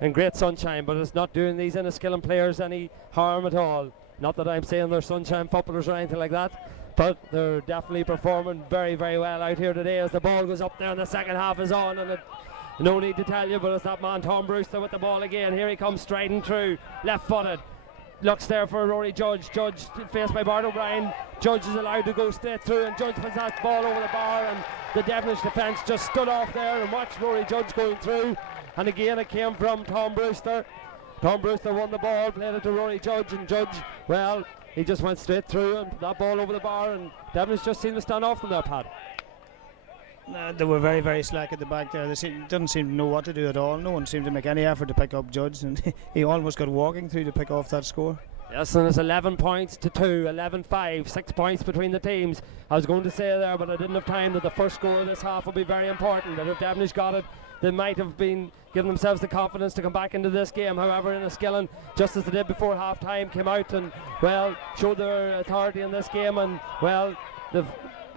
in great sunshine. But it's not doing these Enniskillen players any harm at all. Not that I'm saying they're sunshine footballers or anything like that, but they're definitely performing very, very well out here today as the ball goes up there and the second half is on. And no need to tell you, but it's that man Tom Brewster with the ball again. Here he comes striding through, left-footed. Looks there for Rory Judge. Judge faced by Bart O'Brien. Judge is allowed to go straight through, and Judge puts that ball over the bar, and the Devenish defence just stood off there and watched Rory Judge going through. And again it came from Tom Brewster. Tom Brewster won the ball, played it to Rory Judge, and Judge, well, he just went straight through and that ball over the bar, and Devenish just seemed to stand off from their pad. They were very, very slack at the back there. They didn't seem to know what to do at all. No one seemed to make any effort to pick up Judge, and he almost got walking through to pick off that score. Yes, and it's 11 points to 2, 11-5, 6 points between the teams. I was going to say there, but I didn't have time, that the first score of this half will be very important, that if Devenish got it, they might have been giving themselves the confidence to come back into this game. However, Enniskillen, just as they did before half time, came out and, well, showed their authority in this game, and, well, they've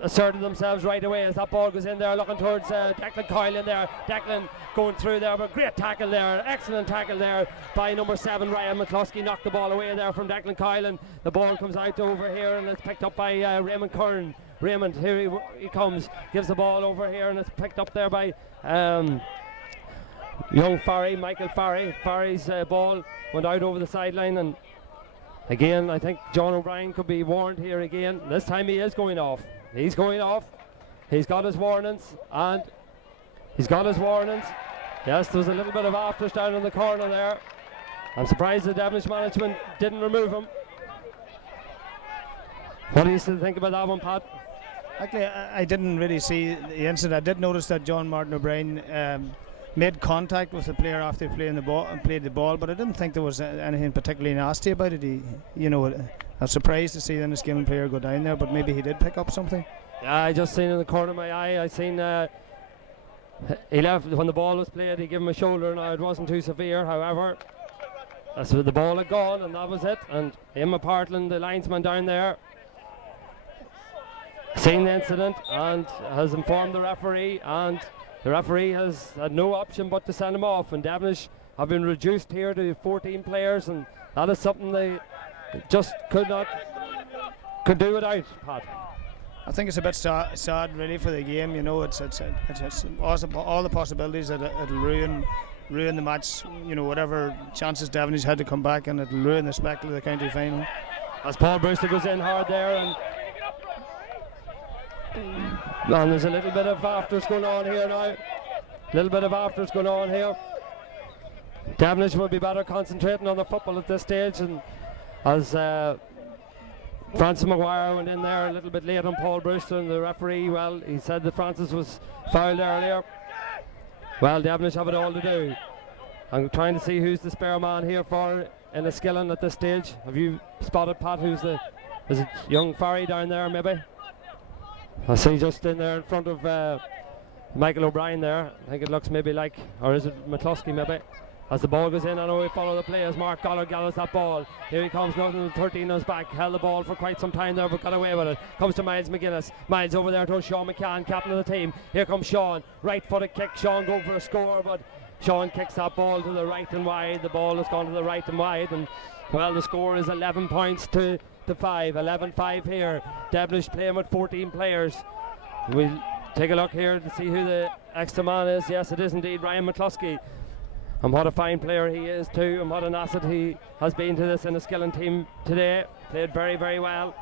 asserted themselves right away as that ball goes in there, looking towards Declan Coyle in there. Declan going through there, but great tackle there, excellent tackle there by number 7 Ryan McCluskey. Knocked the ball away there from Declan Coyle, and the ball comes out over here and it's picked up by Raymond Kern. Raymond, here he comes, gives the ball over here, and it's picked up there by young Farry, Michael Farry. Farry's ball went out over the sideline, and again I think John O'Brien could be warned here again. This time he is going off. He's going off. He's got his warnings, and he's got his warnings. Yes, there was a little bit of afters down in the corner there. I'm surprised the Devenish management didn't remove him. What do you still think about that one, Pat? Actually, I didn't really see the incident. I did notice that John Martin O'Brien made contact with the player after played the ball, but I didn't think there was anything particularly nasty about it. I was surprised to see the Enniskillen player go down there, but maybe he did pick up something. Yeah, I just seen in the corner of my eye, I seen he left when the ball was played. He gave him a shoulder. Now it wasn't too severe, however, so the ball had gone, and that was it. And Emma Partland, the linesman down there, seen the incident and has informed the referee, and the referee has had no option but to send him off. And Devenish have been reduced here to 14 players, and that is something they just could do without, Pat. I think it's a bit sad really for the game. It's all the possibilities that it'll ruin the match. Whatever chances Devenish had to come back, and it'll ruin the spectacle of the county final. As Paul Brewster goes in hard there, and there's a little bit of afters going on here now. Devenish will be better concentrating on the football at this stage, and as Francis Maguire went in there a little bit late on Paul Brewster, and the referee, well, he said that Francis was fouled earlier. Well, Devenish have it all to do. I'm trying to see who's the spare man here for Enniskillen at this stage. Have you spotted, Pat, is it young Farry down there maybe? I see just in there in front of Michael O'Brien there. I think it looks maybe like, or is it McCluskey maybe? As the ball goes in, I know we follow the play as Mark Goller gathers that ball. Here he comes, nothing, 13 on his back. Held the ball for quite some time there, but got away with it. Comes to Miles McGuinness. Miles over there to Sean McCann, captain of the team. Here comes Sean. Right footed kick. Sean going for a score, but Sean kicks that ball to the right and wide. The ball has gone to the right and wide, and well, the score is 11 points to 5. 11-5 here. Devenish playing with 14 players. We'll take a look here to see who the extra man is. Yes, it is indeed Ryan McCluskey. And what a fine player he is too, and what an asset he has been to this Enniskillen team today. Played very, very well.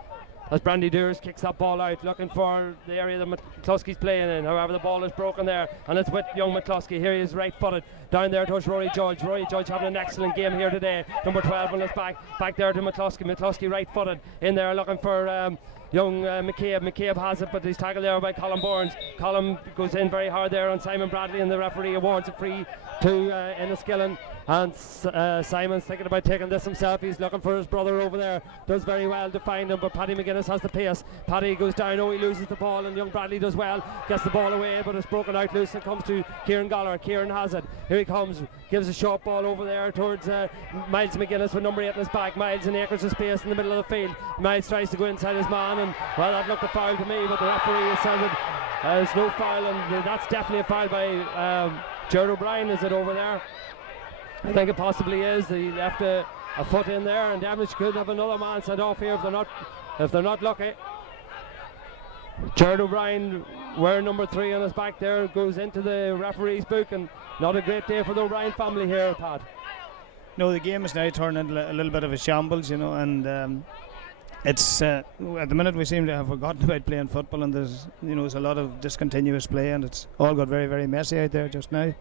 As Brandy Doers kicks that ball out, looking for the area that McCluskey's playing in. However, the ball is broken there, and it's with young McCluskey. Here he is, right-footed, down there towards Rory Judge. Rory Judge having an excellent game here today. Number 12 on his back there to McCluskey. McCluskey right-footed in there, looking for young McCabe. McCabe has it, but he's tackled there by Colin Burns. Colin goes in very hard there on Simon Bradley, and the referee awards a free to Enniskillen and Simon's thinking about taking this himself. He's looking for his brother over there, does very well to find him, but Paddy McGuinness has the pace. Paddy goes down, he loses the ball, and young Bradley does well, gets the ball away, but it's broken out loose and comes to Kieran Goller. Kieran has it, here he comes, gives a short ball over there towards Miles McGuinness with number 8 in his back. Miles in acres of space in the middle of the field. Miles tries to go inside his man, and well, that looked a foul to me, but the referee has sounded there's no foul, and that's definitely a foul by Gerard O'Brien. Is it over there? I think it possibly is. He left a foot in there, and Devenish could have another man sent off here if they're not lucky. Gerard O'Brien wearing number 3 on his back there goes into the referee's book, and not a great day for the O'Brien family here, Pat. No, the game is now turned into a little bit of a shambles, and it's at the minute we seem to have forgotten about playing football, and there's a lot of discontinuous play, and it's all got very, very messy out there just now.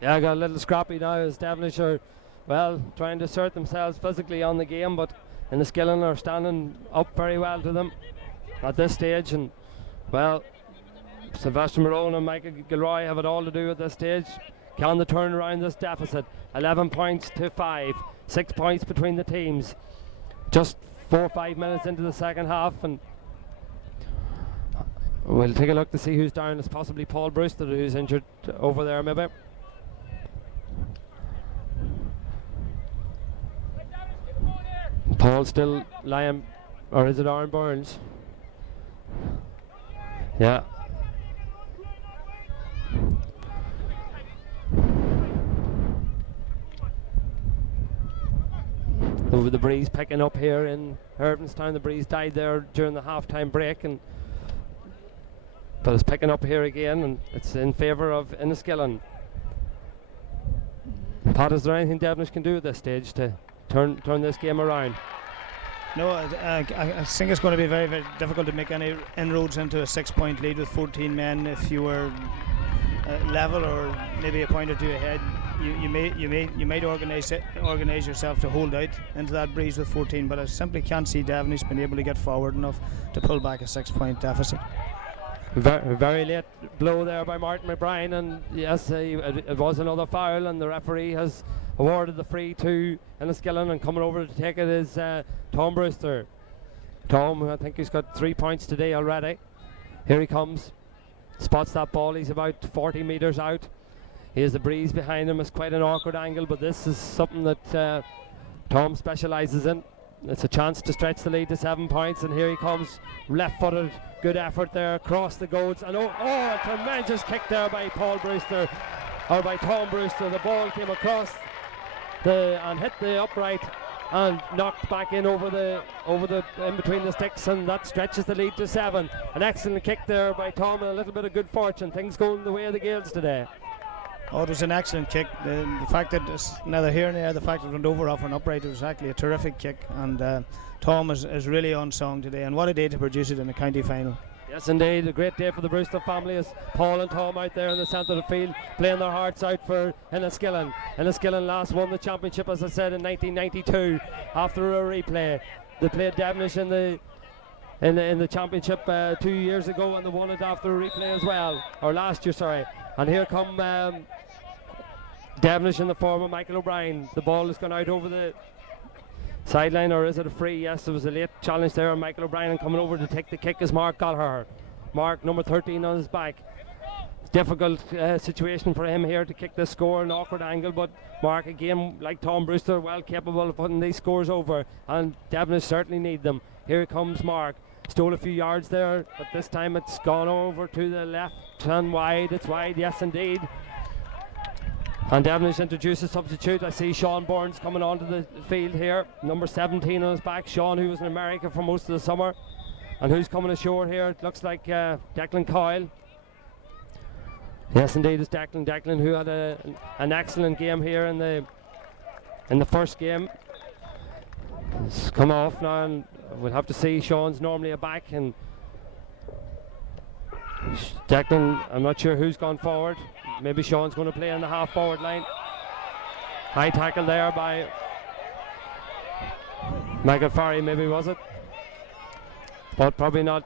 Yeah, I got a little scrappy now as Devenish are, well, trying to assert themselves physically on the game, but Enniskillen are standing up very well to them at this stage, and well, Sylvester Marone and Michael Gilroy have it all to do at this stage. Can they turn around this deficit? 11 points to 5, 6 points between the teams. Just 4 or 5 minutes into the second half, and we'll take a look to see who's down. It's possibly Paul Brewster who's injured over there, maybe. Paul still lying, or is it Aaron Burns? Yeah. The breeze picking up here in Hervenstown. The breeze died there during the half-time break, but it's picking up here again, and it's in favour of Enniskillen. Pat, is there anything Devenish can do at this stage to turn this game around? No, I think it's going to be very, very difficult to make any inroads into a 6-point lead with 14 men. If you were level or maybe a point or two ahead, you might organise yourself to hold out into that breeze with 14, but I simply can't see Devenish being able to get forward enough to pull back a 6-point deficit. Very late blow there by Martin McBrien, and yes, it was another foul, and the referee has awarded the free to Enniskillen, and coming over to take it is Tom Brewster. Tom, I think he's got 3 points today already. Here he comes, spots that ball, he's about 40 metres out. He has the breeze behind him. It's quite an awkward angle, but this is something that Tom specialises in. It's a chance to stretch the lead to 7 points, and here he comes, left-footed, good effort there across the goals, and a tremendous kick there by Paul Brewster, or by Tom Brewster. The ball came across and hit the upright and knocked back in over the in between the sticks, and that stretches the lead to 7. An excellent kick there by Tom, and a little bit of good fortune. Things going the way of the Gaels today. Oh, it was an excellent kick. The fact that it's neither here nor there, the fact that it went over off an upright, it was actually a terrific kick, and Tom is really on song today, and what a day to produce it in the county final. Yes, indeed, a great day for the Brewster family as Paul and Tom out there in the centre of the field playing their hearts out for Enniskillen. Enniskillen last won the championship, as I said, in 1992 after a replay. They played Devenish in the championship 2 years ago, and they won it after a replay as well, or last year, sorry. And here come Devenish in the form of Michael O'Brien. The ball has gone out over the sideline, or is it a free? Yes, there was a late challenge there on Michael O'Brien, and coming over to take the kick is Mark Gallagher. Mark, number 13 on his back. Difficult situation for him here to kick this score, an awkward angle, but Mark, again, like Tom Brewster, well capable of putting these scores over, and Devenish certainly need them. Here comes Mark. Stole a few yards there, but this time it's gone over to the left and wide. It's wide, yes indeed. And Devenish introduces substitute. I see Sean Burns coming onto the field here, number 17 on his back. Sean, who was in America for most of the summer, and who's coming ashore here. It looks like Declan Coyle. Yes indeed, it's Declan who had an excellent game here in the first game. It's come off now, and we'll have to see. Sean's normally a back, and Declan, I'm not sure who's gone forward. Maybe Sean's going to play on the half forward line. High tackle there by Michael Farry, maybe, was it? But probably not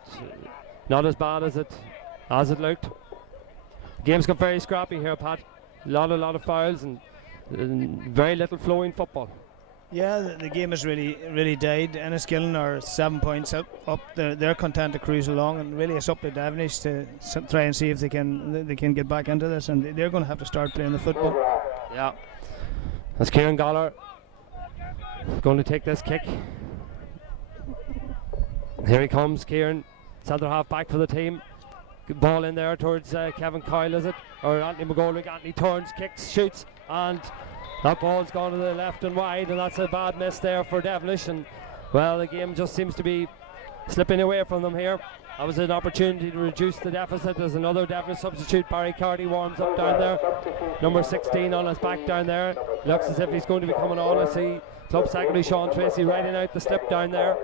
as bad as it looked. The game's got very scrappy here, Pat. A lot of fouls, and very little flowing football. Yeah, the game has really died. Enniskillen are 7 points up. They're content to cruise along, and really it's up to Devenish to try and see if they can get back into this, and they're going to have to start playing the football. Yeah. That's Kieran Goller going to take this kick. Here he comes, Kieran, centre half back for the team. Good ball in there towards Kevin Coyle, is it? Or Anthony McGoldrick. Anthony turns, kicks, shoots, and that ball's gone to the left and wide, and that's a bad miss there for Devenish. And well, the game just seems to be slipping away from them here. That was an opportunity to reduce the deficit. There's another Devenish substitute. Barry Carty warms up down there. Number 16 on his back down there. Looks as if he's going to be coming on. I see club secretary Sean Tracy riding out the slip down there.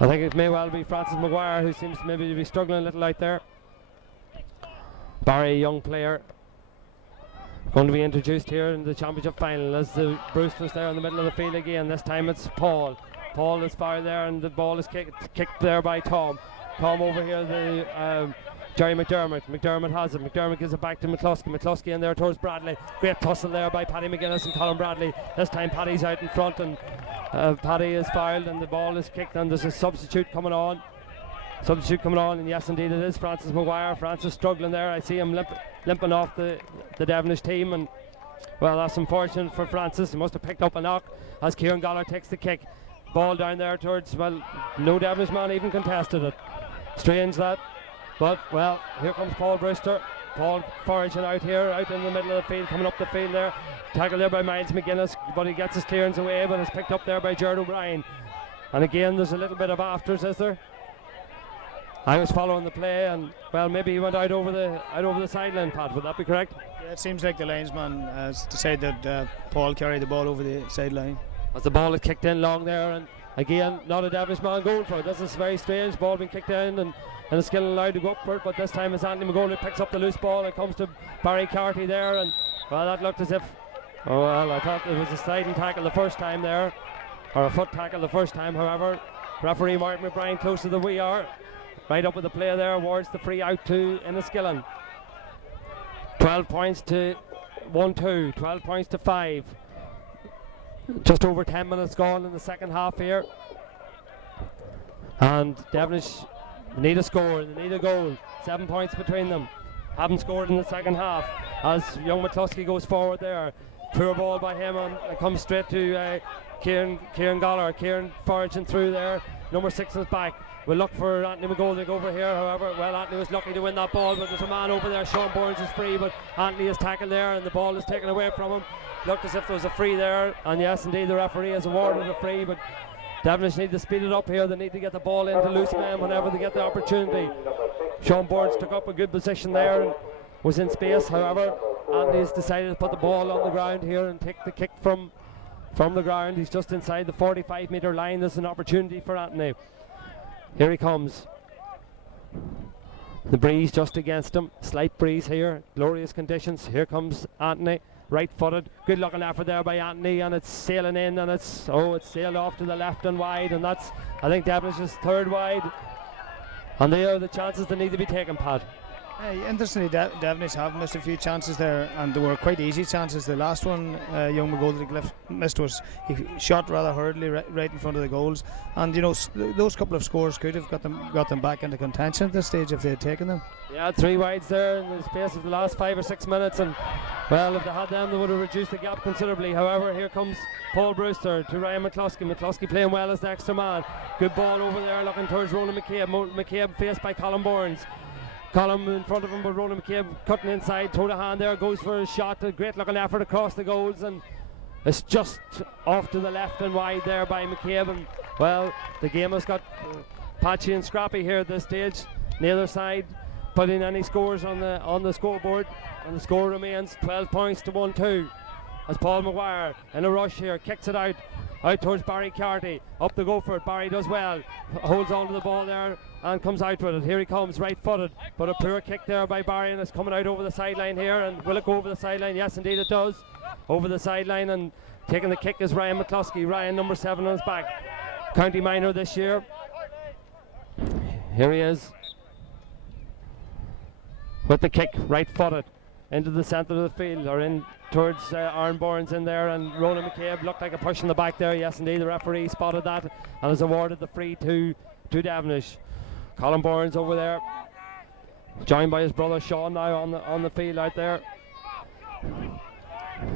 I think it may well be Francis Maguire, who seems maybe to be struggling a little out there. Barry, young player, going to be introduced here in the championship final as the Brewsters there in the middle of the field again. This time it's Paul. Paul is fired there, and the ball is kicked there by Tom. Tom over here, the Jerry McDermott. McDermott has it. McDermott gives it back to McCluskey. McCluskey in there towards Bradley. Great tussle there by Paddy McGuinness and Colin Bradley. This time Paddy's out in front, and Paddy is fouled, and the ball is kicked, and there's a substitute coming on. And yes, indeed, it is Francis Maguire. Francis struggling there. I see him limping off the Devenish team, and well, that's unfortunate for Francis. He must have picked up a knock as Kieran Goller takes the kick. Ball down there towards, well, no Devenish man even contested it. Strange that. But, well, here comes Paul Brewster. Paul foraging out here, out in the middle of the field, coming up the field there. Tackled there by Miles McGuinness, but he gets his clearance away, but it's picked up there by Gerard O'Brien. And again, there's a little bit of afters, is there? I was following the play, and well, maybe he went out over the sideline, Pat. Would that be correct? Yeah, it seems like the linesman has decided that Paul carried the ball over the sideline. As the ball is kicked in long there, and again, not a Devenish man going for it. This is very strange. Ball being kicked in, and it's still allowed to go up for it, but this time it's Anthony McGoldrick picks up the loose ball and comes to Barry Carty there, and well, that looked as if, oh well, I thought it was a sliding tackle the first time there, or a foot tackle the first time. However, referee Martin McBride, closer than we are, right up with the play there, awards the free out to Enniskillen. 12 points to 1-2, 12 points to 5. Just over 10 minutes gone in the second half here, and Devenish need a score, they need a goal. 7 points between them. Haven't scored in the second half as young McCluskey goes forward there. Poor ball by him, and it comes straight to Kieran Goller. Kieran foraging through there. Number 6 is back. We'll look for Anthony McGoldrick over here. However, well, Anthony was lucky to win that ball, but there's a man over there. Sean Burns is free, but Anthony is tackled there, and the ball is taken away from him. Looked as if there was a free there, and yes, indeed, the referee has awarded a free, but Devenish need to speed it up here. They need to get the ball into loose men whenever they get the opportunity. Sean Burns took up a good position there and was in space. However, Anthony's decided to put the ball on the ground here and take the kick from the ground. He's just inside the 45-metre line. There's an opportunity for Anthony. Here he comes. The breeze just against him. Slight breeze here. Glorious conditions. Here comes Anthony. Right-footed, good looking effort there by Anthony, and it's sailing in, and it's sailed off to the left and wide, and that's, I think, Devenish's third wide, and they are the chances that need to be taken, Pat. Interestingly, Devenish have missed a few chances there, and they were quite easy chances. The last one young McGoldrick missed was he shot rather hurriedly right in front of the goals, and you know those couple of scores could have got them back into contention at this stage if they had taken them. Yeah, 3 wides there in the space of the last 5 or 6 minutes, and well, if they had them, they would have reduced the gap considerably. However, here comes Paul Brewster to Ryan McCluskey. McCluskey playing well as the extra man. Good ball over there, looking towards Ronan McCabe. McCabe faced by Colin Burns. Colin in front of him, but Ronan McCabe cutting inside, throw the hand there, goes for a shot, a great looking effort across the goals, and it's just off to the left and wide there by McCabe. And well, the game has got patchy and scrappy here at this stage. Neither side putting any scores on the scoreboard, and the score remains 12 points to 1-2 as Paul Maguire in a rush here kicks it out towards Barry Carty. Up to go for it. Barry does well, holds on to the ball there and comes out with it. Here he comes, right-footed, but a poor kick there by Barry, and it's coming out over the sideline here. And will it go over the sideline? Yes, indeed it does. Over the sideline, and taking the kick is Ryan McCluskey. Ryan, number 7 on his back, county minor this year. Here he is with the kick, right-footed into the centre of the field, or towards Aaron Burns in there, and Ronan McCabe looked like a push in the back there. Yes, indeed, the referee spotted that and has awarded the free to Devenish. Colin Burns over there, joined by his brother Sean now on the field out there.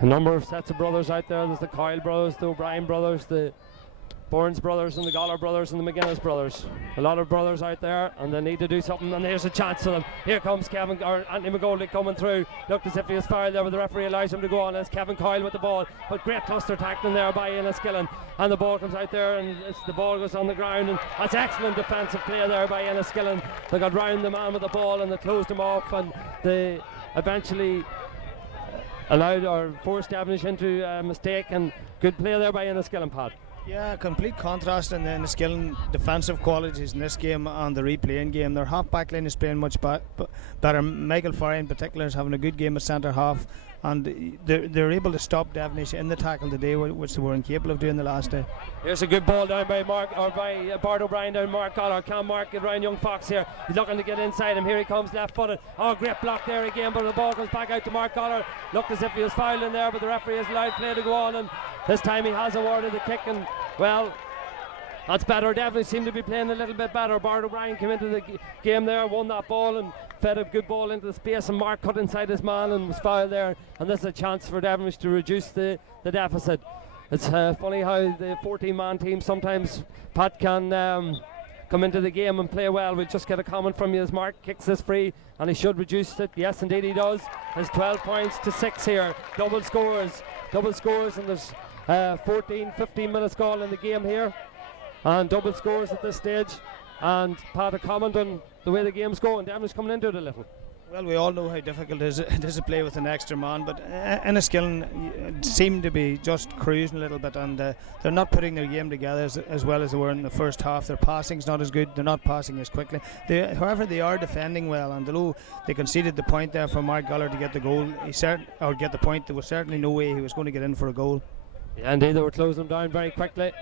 A number of sets of brothers out there. There's the Coyle brothers, the O'Brien brothers, the Burns brothers and the Galler brothers and the McGuinness brothers. A lot of brothers out there, and they need to do something, and there's a chance for them. Here comes Anthony McGoldrick coming through. Looked as if he was fouled there, but the referee allows him to go on. As Kevin Coyle with the ball, but great cluster tackling there by Enniskillen, and the ball comes out there, and the ball goes on the ground, and that's excellent defensive play there by Enniskillen. They got round the man with the ball and they closed him off, and they eventually allowed or forced Devenish into a mistake, and good play there by Enniskillen, Pat. Yeah, complete contrast in the Enniskillen defensive qualities in this game and the replaying game. Their half-back line is playing much better. Michael Farry in particular is having a good game at centre half, and they're able to stop Devenish in the tackle today, which they were incapable of doing the last day. Here's a good ball down by Bart O'Brien down Mark Goller. Can Mark get around young Fox here? He's looking to get inside him. Here he comes left-footed. Oh, great block there again, but the ball comes back out to Mark Goller. Looked as if he was fouled in there, but the referee has allowed play to go on, and this time he has awarded the kick, and well, that's better. Devenish seem to be playing a little bit better. Bart O'Brien came into the game there, won that ball and fed a good ball into the space, and Mark cut inside his man and was fouled there, and this is a chance for Devenish to reduce the deficit. It's funny how the 14-man team sometimes, Pat, can come into the game and play well. We'll just get a comment from you as Mark kicks this free, and he should reduce it. Yes, indeed he does. There's 12 points to 6 here. Double scores, and there's 15 minutes gone in the game here, and double scores at this stage. And Pat, a comment on the way the game's going. Devenish coming into it a little. Well, we all know how difficult it is to play with an extra man, but Enniskillen seem to be just cruising a little bit, and they're not putting their game together as well as they were in the first half. Their passing's not as good, they're not passing as quickly. However, they are defending well, and although they conceded the point there for Mark Goller to get the goal, get the point, there was certainly no way he was going to get in for a goal. Yeah, indeed, they were closing them down very quickly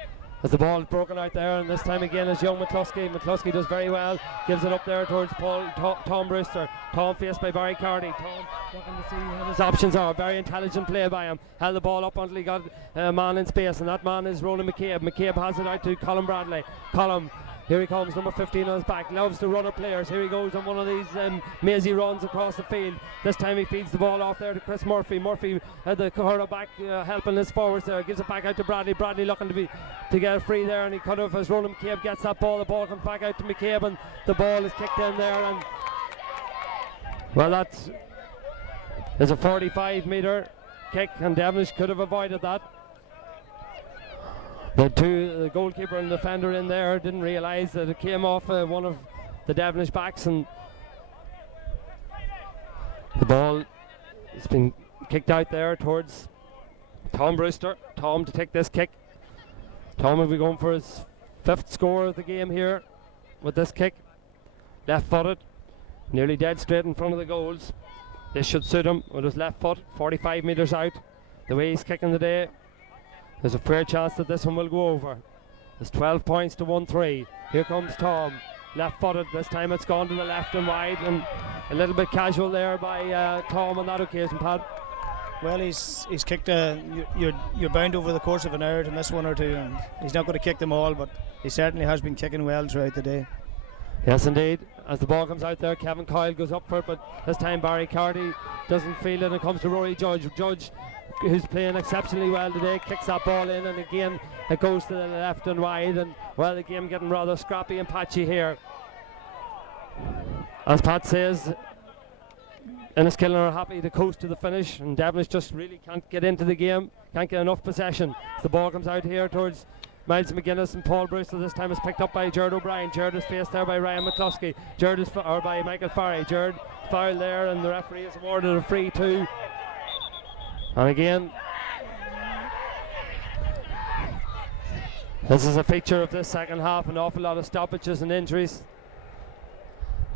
as the ball is broken out there, and this time again is young McCluskey. McCluskey does very well, gives it up there towards Tom Brewster. Tom faced by Barry Carty. Tom looking to see what his options are. Very intelligent play by him. Held the ball up until he got a man in space, and that man is Ronan McCabe. McCabe has it out to Colin Bradley. Colin, here he comes, number 15 on his back, loves to run at players. Here he goes on one of these mazy runs across the field. This time he feeds the ball off there to Chris Murphy. Murphy had the corner back, helping his forwards there. Gives it back out to Bradley. Bradley looking to get it free there, and he cut off as Ronan McCabe gets that ball. The ball comes back out to McCabe, and the ball is kicked in there, and well, that is a 45-metre kick, and Devenish could have avoided that. The goalkeeper and the defender in there didn't realise that it came off one of the Devenish backs, and the ball has been kicked out there towards Tom Brewster. Tom to take this kick. Tom will be going for his 5th score of the game here with this kick. Left-footed, nearly dead straight in front of the goals. This should suit him with his left foot, 45 metres out. The way he's kicking today, there's a fair chance that this one will go over. There's 12 points to 1-3. Here comes Tom, left-footed. This time it's gone to the left and wide, and a little bit casual there by Tom on that occasion, Pat. Well, he's kicked you're bound over the course of an hour to miss one or two, and he's not going to kick them all, but he certainly has been kicking well throughout the day. Yes, indeed. As the ball comes out there, Kevin Coyle goes up for it, but this time Barry Carty doesn't feel it, and it comes to Rory Judge. Judge, who's playing exceptionally well today, kicks that ball in, and again it goes to the left and wide, and well, the game getting rather scrappy and patchy here. As Pat says, Enniskillen are happy to coast to the finish, and Devenish just really can't get into the game, can't get enough possession. As the ball comes out here towards Miles McGuinness, and Paul Brewster this time is picked up by Jared O'Brien. Jared is faced there by Ryan McCluskey. Jared is or by Michael Farry. Jared fouled there, and the referee has awarded a free too. And again, this is a feature of this second half, an awful lot of stoppages and injuries.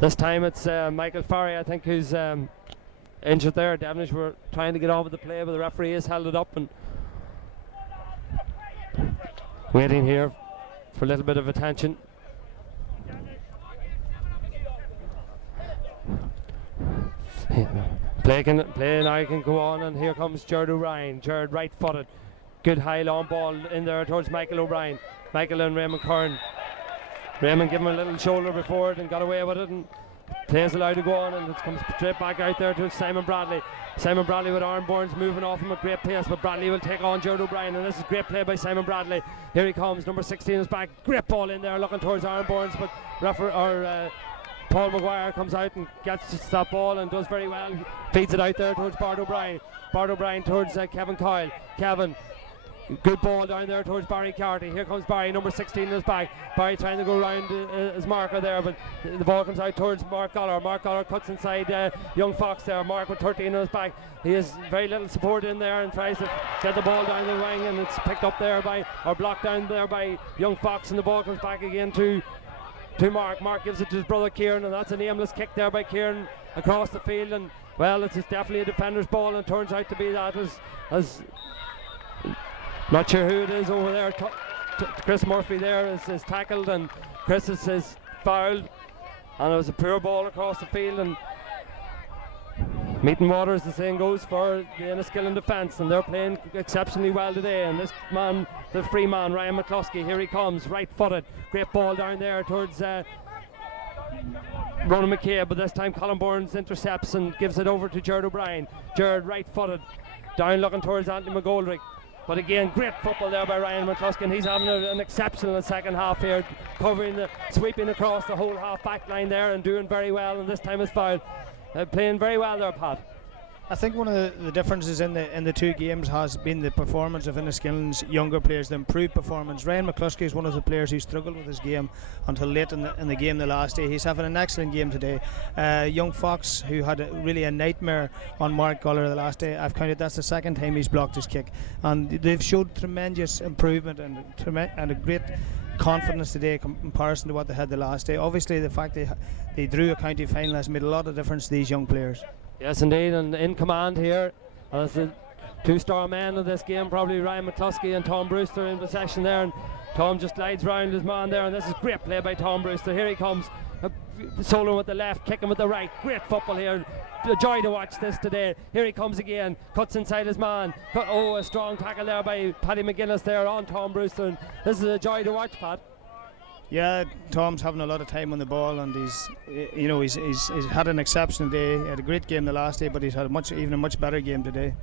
This time it's Michael Farry, I think, who's injured there. Devenish were trying to get on with the play, but the referee has held it up, and waiting here for a little bit of attention. Play now can go on, and here comes Jared O'Brien. Jared right-footed. Good high long ball in there towards Michael O'Brien. Michael and Raymond Kern. Raymond gave him a little shoulder before it and got away with it, and plays allowed to go on, and it comes straight back out there to Simon Bradley. Simon Bradley with Aaron Burns moving off him at great pace, but Bradley will take on Jared O'Brien, and this is great play by Simon Bradley. Here he comes, number 16 is back, great ball in there looking towards Aaron Burns, but Paul Maguire comes out and gets that ball and does very well, feeds it out there towards Bart O'Brien. Bart O'Brien towards Kevin Coyle. Kevin, good ball down there towards Barry Carty. Here comes Barry, number 16 is back. Barry trying to go around his marker there, but the ball comes out towards Mark Goller. Mark Goller cuts inside young Fox there. Mark with 13 on his back. He has very little support in there and tries to get the ball down the wing, and it's picked up there or blocked down there by young Fox, and the ball comes back again to Mark. Mark gives it to his brother Kieran, and that's an aimless kick there by Kieran across the field, and well, it's definitely a defender's ball, and turns out to be that as not sure who it is over there. Chris Murphy there is tackled, and Chris is fouled, and it was a poor ball across the field, and Meeting Water, as the saying goes, for the Enniskillen defence, and they're playing exceptionally well today. And this man, the free man, Ryan McCluskey, here he comes, right-footed, great ball down there towards Ronan McCabe, but this time Colin Burns intercepts and gives it over to Jared O'Brien. Jared right-footed, down looking towards Anthony McGoldrick. But again, great football there by Ryan McCluskey, and he's having an exceptional second half here, sweeping across the whole half back line there and doing very well, and this time is fouled. Playing very well there, Pat. I think one of the differences in the two games has been the performance of Enniskillen's younger players, the improved performance. Ryan McCluskey is one of the players who struggled with his game until late in the game the last day. He's having an excellent game today. Young Fox, who had really a nightmare on Mark Guller the last day, I've counted that's the second time he's blocked his kick, and they've showed tremendous improvement and a great confidence today in comparison to what they had the last day. Obviously the fact they drew a county final has made a lot of difference to these young players. Yes, indeed, and in command here as the two-star men of this game, probably Ryan McCluskey and Tom Brewster in possession there, and Tom just glides round his man there, and this is great play by Tom Brewster. Here he comes, solo with the left, kicking with the right, great football here. A joy to watch this today. Here he comes again, cuts inside his man. A strong tackle there by Paddy McGuinness there on Tom Brewster, and this is a joy to watch, Pat. Yeah, Tom's having a lot of time on the ball, and he's had an exceptional day. He had a great game the last day, but he's had a much better game today.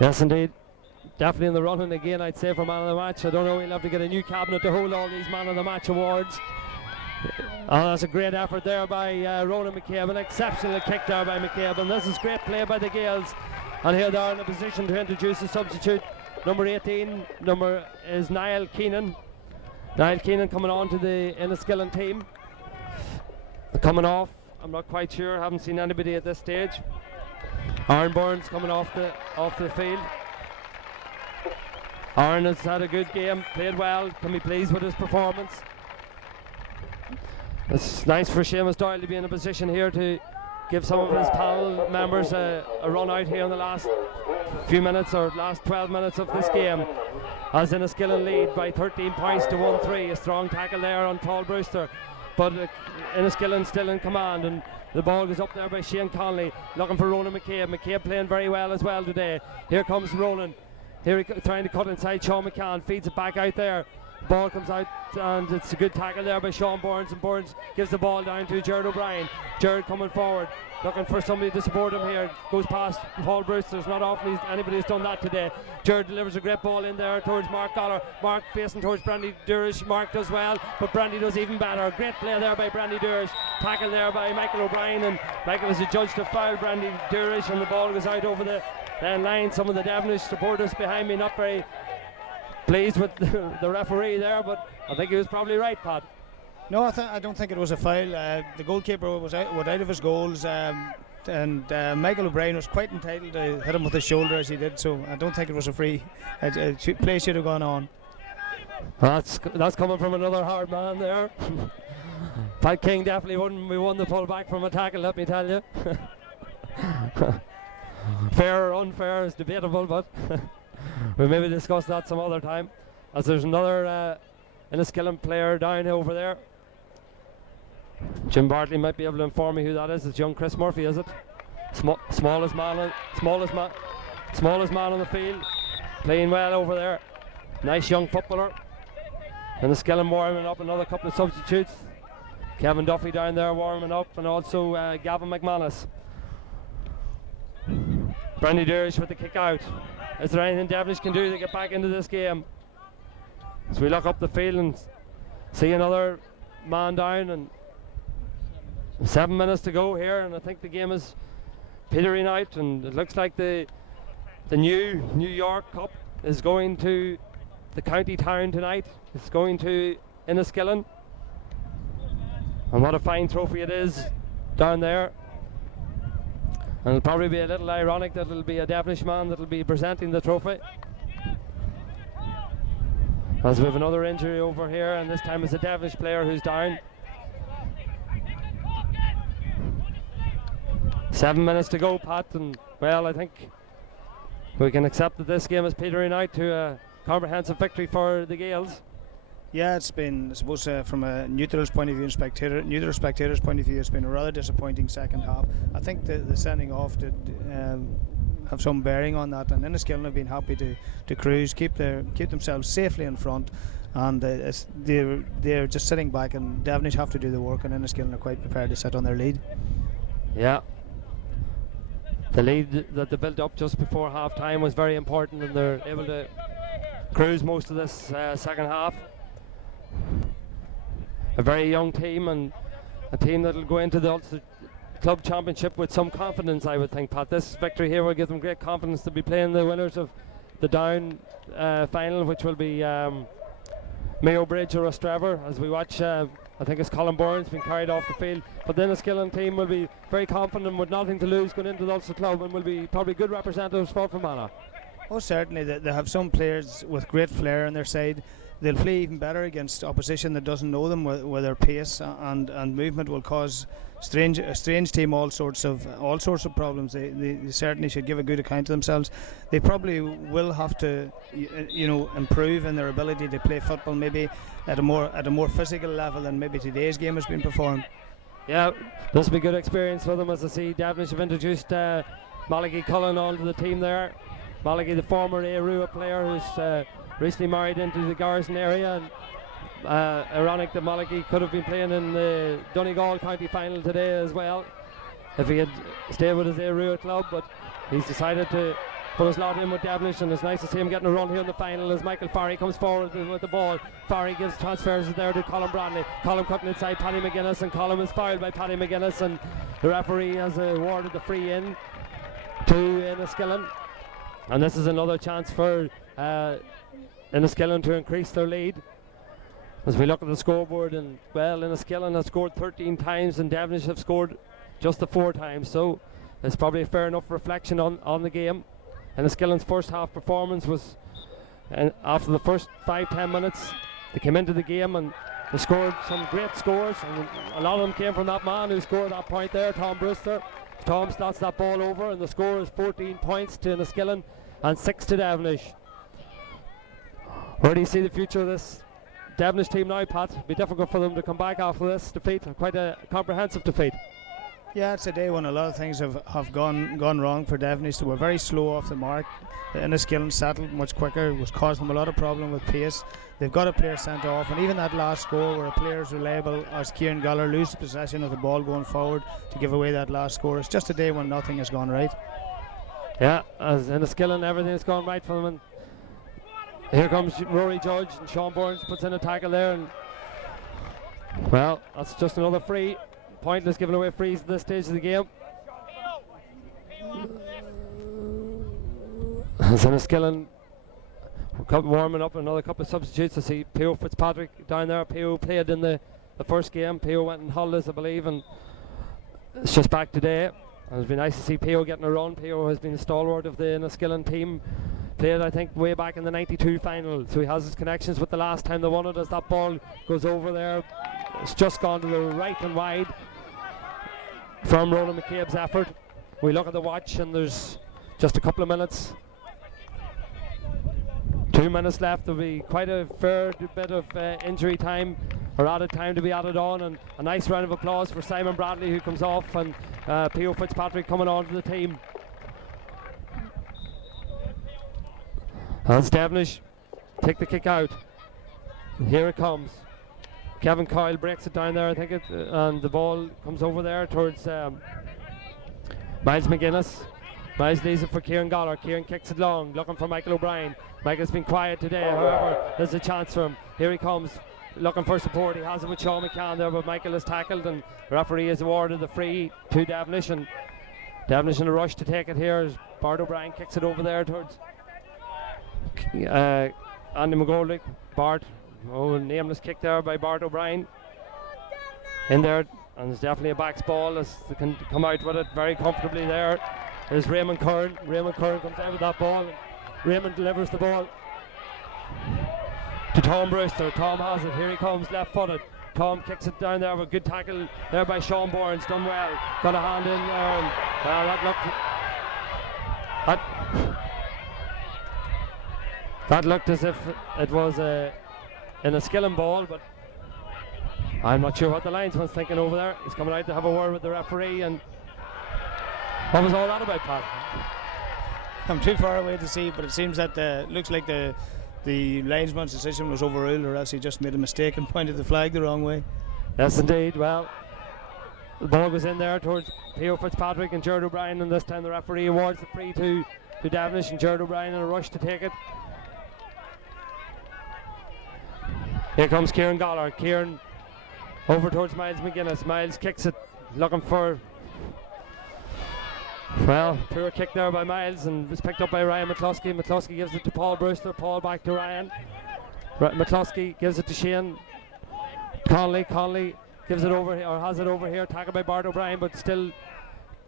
Yes, indeed. Definitely in the running again, I'd say, for man of the match. I don't know, he'll have to get a new cabinet to hold all these man of the match awards. And that's a great effort there by Ronan McCabe, an exceptional kick there by McCabe, and this is great play by the Gaels. And here they are in a position to introduce a substitute. Number 18 is Niall Keenan. Niall Keenan coming on to the Enniskillen team. Coming off, I'm not quite sure, haven't seen anybody at this stage. Aaron Burns coming off the field. Aaron has had a good game, played well, can be pleased with his performance. It's nice for Seamus Doyle to be in a position here to give some of his panel members a run out here in the last few minutes, or last 12 minutes of this game, as Enniskillen lead by 13 points to 1-3. A strong tackle there on Paul Brewster, but Enniskillen still in command, and the ball goes up there by Shane Conley, looking for Ronan McCabe. McCabe playing very well as well today. Here comes Ronan, here trying to cut inside Sean McCann, feeds it back out there. Ball comes out, and it's a good tackle there by Sean Burns, and Burns gives the ball down to Jared O'Brien. Jared coming forward, looking for somebody to support him here. Goes past Paul Brewster. It's not often anybody has done that today. Jared delivers a great ball in there towards Mark Goller. Mark facing towards Brandy Durish. Mark does well, but Brandy does even better. Great play there by Brandy Durish. Tackle there by Michael O'Brien, and Michael was adjudged to foul Brandy Durish, and the ball goes out over the line. Some of the Devenish supporters behind me not very pleased with the referee there, but I think he was probably right, Pat. No, I don't think it was a foul. The goalkeeper was out of his goals, and Michael O'Brien was quite entitled to hit him with his shoulder as he did, so I don't think it was a free. Play should have gone on. That's coming from another hard man there. Pat King definitely wouldn't be one to pull back from a tackle, let me tell you. Fair or unfair is debatable, but we'll maybe discuss that some other time, as there's another Enniskillen player down over there. Jim Bartley might be able to inform me who that is. It's young Chris Murphy, is it? Smallest man on the field, playing well over there. Nice young footballer. And the Skillen warming up, another couple of substitutes. Kevin Duffy down there warming up, and also Gavin McManus. Brendan Durish with the kick out. Is there anything Devenish can do to get back into this game? So we look up the field and see another man down, and 7 minutes to go here, and I think the game is petering out, and it looks like the New York Cup is going to the county town tonight. It's going to Enniskillen, and what a fine trophy it is down there. And it'll probably be a little ironic that it'll be a Devenish man that'll be presenting the trophy, as we have another injury over here, and this time it's a Devenish player who's down. 7 minutes to go, Pat, and well, I think we can accept that this game is petering out to a comprehensive victory for the Gaels. Yeah, it's been, I suppose, from a neutral's point of view and neutral spectator's point of view, it's been a rather disappointing second half. I think the sending off did have some bearing on that, and Enniskillen have been happy to cruise, keep themselves safely in front, and they're just sitting back, and Devenish have to do the work, and Enniskillen are quite prepared to sit on their lead. Yeah. The lead that they built up just before half time was very important, and they're able to cruise most of this second half. A very young team, and a team that will go into the Ulster Club Championship with some confidence, I would think, Pat. This victory here will give them great confidence to be playing the winners of the Down final, which will be Mayo Bridge or Ostrava, as we watch. I think it's Colin Bourne's been carried off the field, but then the Skillen team will be very confident with nothing to lose going into the Ulster Club, and will be probably good representatives for Fermanagh. Oh, certainly. They have some players with great flair on their side. They'll play even better against opposition that doesn't know them, where their pace and movement will cause a strange team all sorts of problems. They certainly should give a good account of themselves. They probably will have to improve in their ability to play football, maybe at a more physical level than maybe today's game has been performed. Yeah, this will be good experience for them, as I see Devenish have introduced Malachi Cullen onto the team there. Malachi, the former Arua player who's recently married into the Garrison area, and ironic that Malachi could have been playing in the Donegal County final today as well if he had stayed with his Arua club, but he's decided to put his lot in with Devenish, and it's nice to see him getting a run here in the final as Michael Farry comes forward with the ball. Farry gives transfers there to Colin Bradley. Colin cutting inside Paddy McGuinness, and Colin is fouled by Paddy McGuinness, and the referee has awarded the free in to Enniskillen, and this is another chance for Enniskillen to increase their lead. As we look at the scoreboard, and well, Enniskillen has scored 13 times and Devenish have scored just the 4 times, so it's probably a fair enough reflection on the game. Enniskillen's first half performance was, after the first 5-10 minutes, they came into the game and they scored some great scores, and a lot of them came from that man who scored that point there, Tom Brewster. Tom slots that ball over, and the score is 14 points to Enniskillen and 6 to Devenish. Where do you see the future of this Devenish team now, Pat? It'll be difficult for them to come back after this defeat, quite a comprehensive defeat. Yeah, it's a day when a lot of things have gone wrong for Devenish. They were very slow off the mark. Enniskillen settled much quicker. It was causing them a lot of problem with pace. They've got a player sent off, and even that last score where a player as reliable as Kieran Galler loses possession of the ball going forward to give away that last score. It's just a day when nothing has gone right. Yeah, as Enniskillen, everything has gone right for them, and here comes Rory Judge, and Sean Burns puts in a tackle there, and well, that's just another free. Pointless giving away frees at this stage of the game. As Enniskillen warming up, another couple of substitutes. I see P.O. Fitzpatrick down there. P.O. played in the first game. P.O. went in holidays, I believe, and it's just back today. And it's been nice to see P.O. getting a run. P.O. has been the stalwart of the Enniskillen team. Played, I think, way back in the 92 final, so he has his connections with the last time they won it. As that ball goes over there, it's just gone to the right and wide from Ronan McCabe's effort. We look at the watch, and there's just a couple of minutes, 2 minutes left. There'll be quite a fair bit of injury time or added time to be added on, and a nice round of applause for Simon Bradley, who comes off, and P.O. Fitzpatrick coming on to the team. As Devenish take the kick out. Here it comes. Kevin Coyle breaks it down there, I think, and the ball comes over there towards Miles McGuinness. Miles leaves it for Kieran Goller. Kieran kicks it long, looking for Michael O'Brien. Michael's been quiet today, however, there's a chance for him. Here he comes, looking for support. He has it with Sean McCann there, but Michael is tackled, and the referee has awarded the free to Devenish, and Devenish in a rush to take it here as Bart O'Brien kicks it over there towards Andy McGoldrick. Bart, nameless kick there by Bart O'Brien in there, and there's definitely a backs ball as they can come out with it very comfortably there. There's Raymond Curran. Raymond Curran comes out with that ball, and Raymond delivers the ball to Tom Brewster. Tom has it. Here he comes, left footed. Tom kicks it down there with a good tackle there by Sean Bournes. Done well. Got a hand in there, and that looked as if it was in a skilling ball, but I'm not sure what the linesman's thinking over there. He's coming out to have a word with the referee, and what was all that about, Pat? I'm too far away to see, but it seems that looks like the linesman's decision was overruled, or else he just made a mistake and pointed the flag the wrong way. Yes, indeed. Well, the ball goes in there towards P.O. Fitzpatrick and Gerard O'Brien, and this time the referee awards the free to Devenish, and Gerard O'Brien in a rush to take it. Here comes Kieran Goller. Kieran over towards Miles McGuinness. Miles kicks it, looking for, well, poor kick there by Miles, and was picked up by Ryan McCluskey. McCluskey gives it to Paul Brewster. Paul back to Ryan. McCluskey gives it to Shane Conley. Conley gives it over, or has it over here, tackled by Bart O'Brien, but still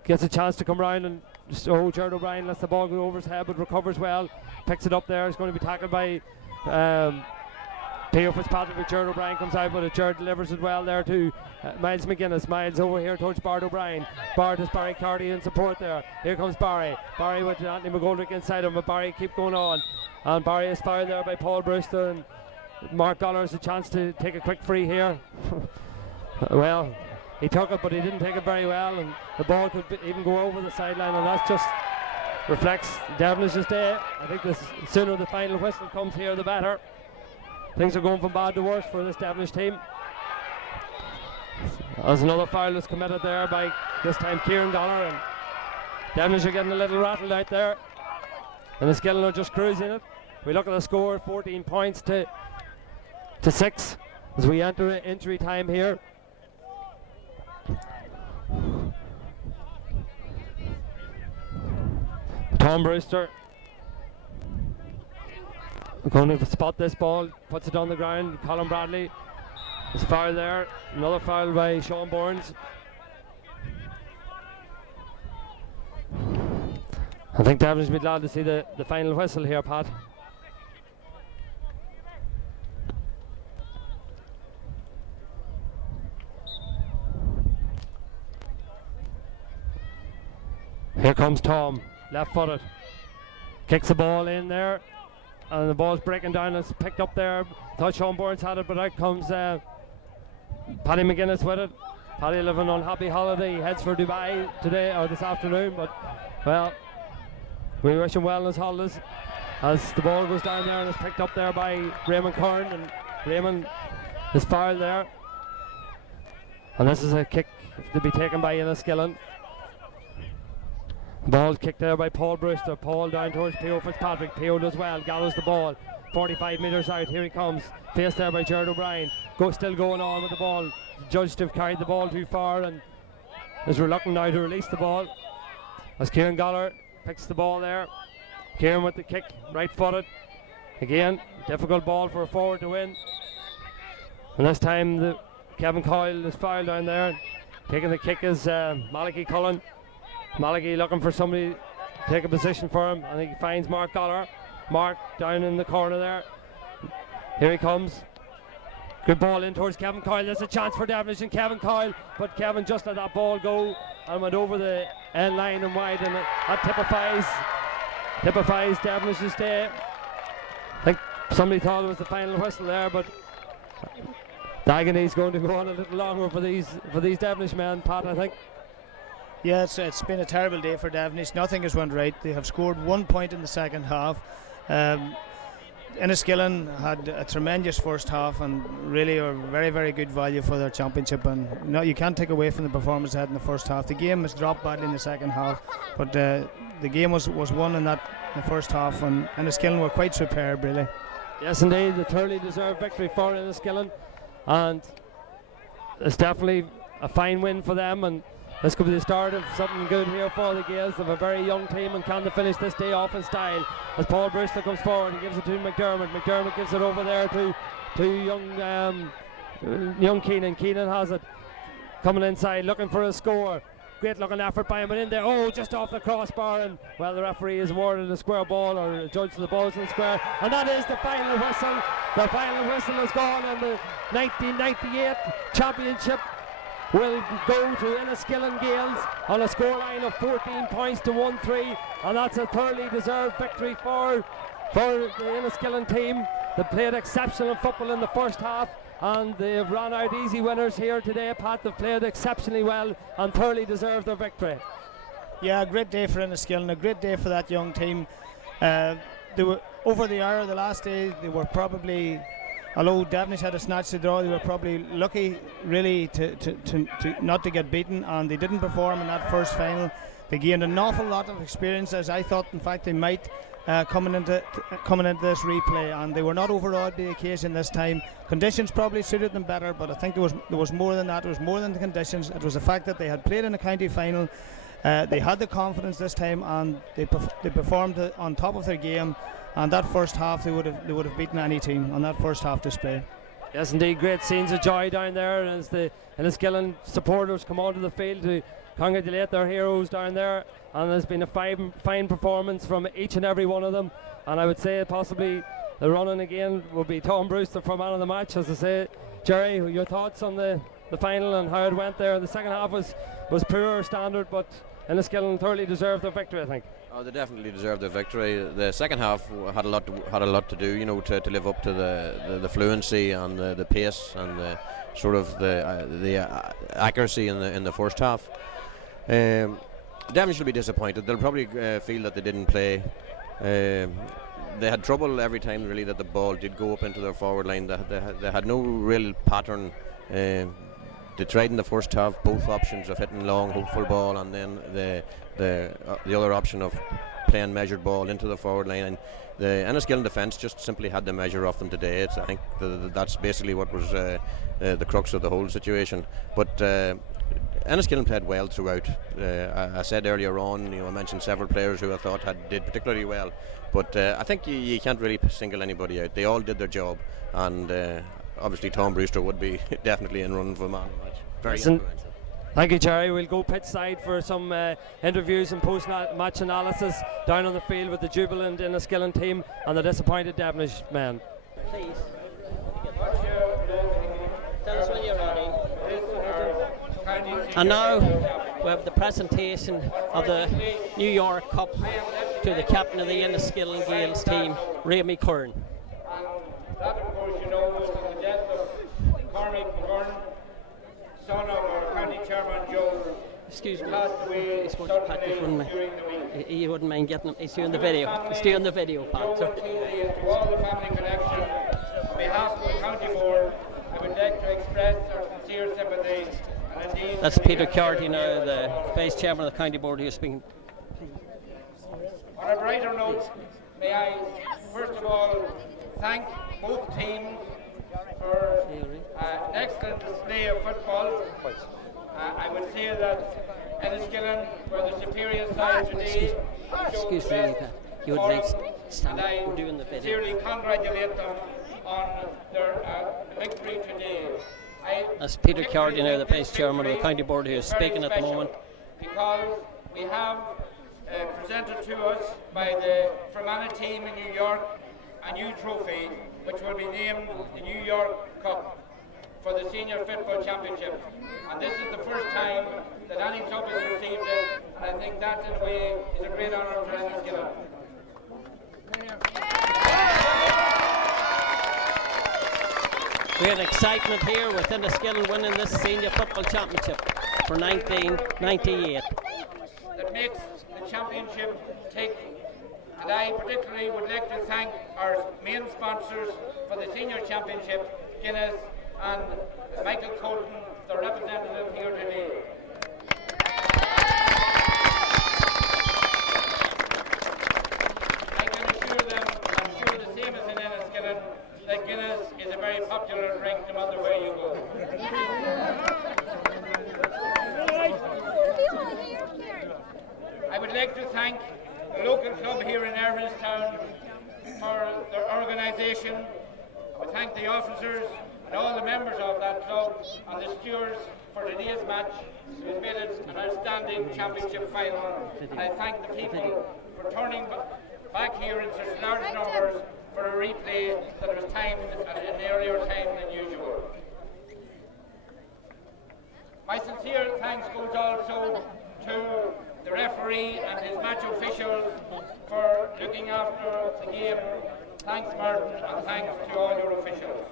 gets a chance to come round, and Gerard O'Brien lets the ball go over his head, but recovers well, picks it up there. It's going to be tackled by P.O. Fitzpatrick, but Gerard O'Brien comes out, but Gerard delivers it well there to Miles McGuinness. Miles over here towards Bart O'Brien. Bart has Barry Carty in support there. Here comes Barry. Barry with Anthony McGoldrick inside him, but Barry keep going on. And Barry is fouled there by Paul Brewster, and Mark Goller has a chance to take a quick free here. Well, he took it, but he didn't take it very well, and the ball could even go over the sideline, and that just reflects Devenish's day. I think the sooner the final whistle comes here, the better. Things are going from bad to worse for this Devenish team. There's another foul that's committed there by, this time, Kieran Goller, and Devenish are getting a little rattled out there, and the Skillen are just cruising it. We look at the score, 14 points to 6 as we enter injury time here. Tom Brewster going to spot this ball, puts it on the ground. Colin Bradley is foul there. Another foul by Sean Bournes. I think Devenish will be glad to see the final whistle here, Pat. Here comes Tom, left footed. Kicks the ball in there, and the ball's breaking down. It's picked up there. Thought Sean Bournes had it, but out comes Paddy McGuinness with it. Paddy living on happy holiday. He heads for Dubai today, or this afternoon, but, well, we wish him well in his holidays. As the ball goes down there and is picked up there by Raymond Curran, and Raymond is fouled there. And this is a kick to be taken by Enniskillen. Ball kicked there by Paul Brewster. Paul down towards P.O. Fitzpatrick. P.O. does well, gathers the ball 45 metres out. Here he comes, faced there by Gerard O'Brien. Still going on with the ball. Judged to have carried the ball too far and is reluctant now to release the ball as Kieran Goller picks the ball there. Kieran with the kick, right footed. Again, difficult ball for a forward to win. And this time Kevin Coyle is fouled down there. Taking the kick is Malachi Cullen. Malachi looking for somebody to take a position for him. I think he finds Mark Goller. Mark down in the corner there. Here he comes. Good ball in towards Kevin Coyle. There's a chance for Devenish and Kevin Coyle, but Kevin just let that ball go and went over the end line and wide, and that typifies Devenish's day. I think somebody thought it was the final whistle there, but The agony's going to go on a little longer for these Devenish men, Pat, I think. Yeah, it's been a terrible day for Devenish. Nothing has went right. They have scored 1 point in the second half. Enniskillen had a tremendous first half and really are very, very good value for their championship. And you can't take away from the performance they had in the first half. The game has dropped badly in the second half, but the game was won in the first half, and Enniskillen were quite superb, really. Yes, indeed, the thoroughly deserved victory for Enniskillen, and it's definitely a fine win for them. And this could be the start of something good here for the Gaels. They have a very young team, and can they finish this day off in style? As Paul Brewster comes forward, he gives it to McDermott. McDermott gives it over there to young Keenan. Keenan has it, coming inside, looking for a score. Great looking effort by him, and in there, just off the crossbar, and well, the referee has awarded a square ball, or judged the balls in the square, and that is the final whistle. The final whistle is gone, and the 1998 championship will go to Enniskillen Gaels on a scoreline of 14 points to 1-3, and that's a thoroughly deserved victory for the Enniskillen team. They played exceptional football in the first half, and they've run out easy winners here today, Pat. They've played exceptionally well and thoroughly deserved their victory. Yeah, a great day for Enniskillen, a great day for that young team. They were over the hour the last day. They were probably, although Devenish had a snatch to draw, they were probably lucky really to not to get beaten, and they didn't perform in that first final. They gained an awful lot of experience, as I thought in fact they might, coming into this replay, and they were not overawed by the occasion this time. Conditions probably suited them better, but I think there was more than that. It was more than the conditions. It was the fact that they had played in a county final. They had the confidence this time, and they performed on top of their game. And that first half, they would have beaten any team on that first half display. Yes, indeed, great scenes of joy down there as the Enniskillen supporters come onto the field to congratulate their heroes down there. And there's been a fine performance from each and every one of them. And I would say possibly the running again will be Tom Brewster for man of the match. As I say, Jerry, your thoughts on the final and how it went there? The second half was poor standard, but Enniskillen thoroughly deserved their victory, I think. Oh, they definitely deserved the victory. The second half had a lot to do, to live up to the fluency and the pace and the sort of the accuracy in the first half. Devenish will be disappointed. They'll probably feel that they didn't play. They had trouble every time really that the ball did go up into their forward line. They had no real pattern. They tried in the first half both options of hitting long, hopeful ball, and then the other option of playing measured ball into the forward line. And the Enniskillen defence just simply had the measure of them today. I think that's basically what was the crux of the whole situation. But Enniskillen played well throughout. I said earlier on, I mentioned several players who I thought did particularly well. But I think you can't really single anybody out. They all did their job, and obviously Tom Brewster would be definitely in running for man of the match. Very influential. Thank you, Jerry. We'll go pitch side for some interviews and post-match analysis down on the field with the jubilant Enniskillen team and the disappointed Devenish men. Please. Tell us when you're ready. And now we have the presentation of the New York Cup to the captain of the Enniskillen Gaels team, Rémi Curran. That, of course, was the death of Cormac McGurn, son of our county chairman Joe. Excuse me. Passed away during the week. You wouldn't mind getting him. He's doing the video. He's doing the video, Pat. To all the family connection, on behalf of the county board, I would like to express our sincere sympathy. And indeed, that's Peter Carty now, the vice chairman of the county board, who's speaking. On a brighter note, may I first of all thank both teams for an excellent display of football. I would say that Enniskillen were the superior side today. Excuse me, you would like to stand up. We're doing the video. Sincerely congratulate them on their victory today. That's Peter Carty now, the vice chairman of the county board, who is speaking at the moment. Because we have presented to us by the Fermanagh team in New York a new trophy, which will be named the New York Cup for the Senior Football Championship. And this is the first time that any club has received it, and I think that in a way is a great honour for Enniskillen. Great excitement here with Enniskillen winning this senior football championship for 1998. That makes the championship tick. And I particularly would like to thank our main sponsors for the senior championship, Guinness and Michael Colton, the representative here today. I can assure them, I'm sure the same as in Enniskillen, that Guinness is a very popular drink no matter where you go. I would like to thank the local club here in Irvinstown for their organisation. I would thank the officers and all the members of that club and the stewards for today's match. It made it an outstanding championship final. And I thank the people for turning back here in such large numbers for a replay that was timed at an earlier time than usual. My sincere thanks goes also to the referee and his match officials for looking after the game. Thanks, Martin, and thanks to all your officials.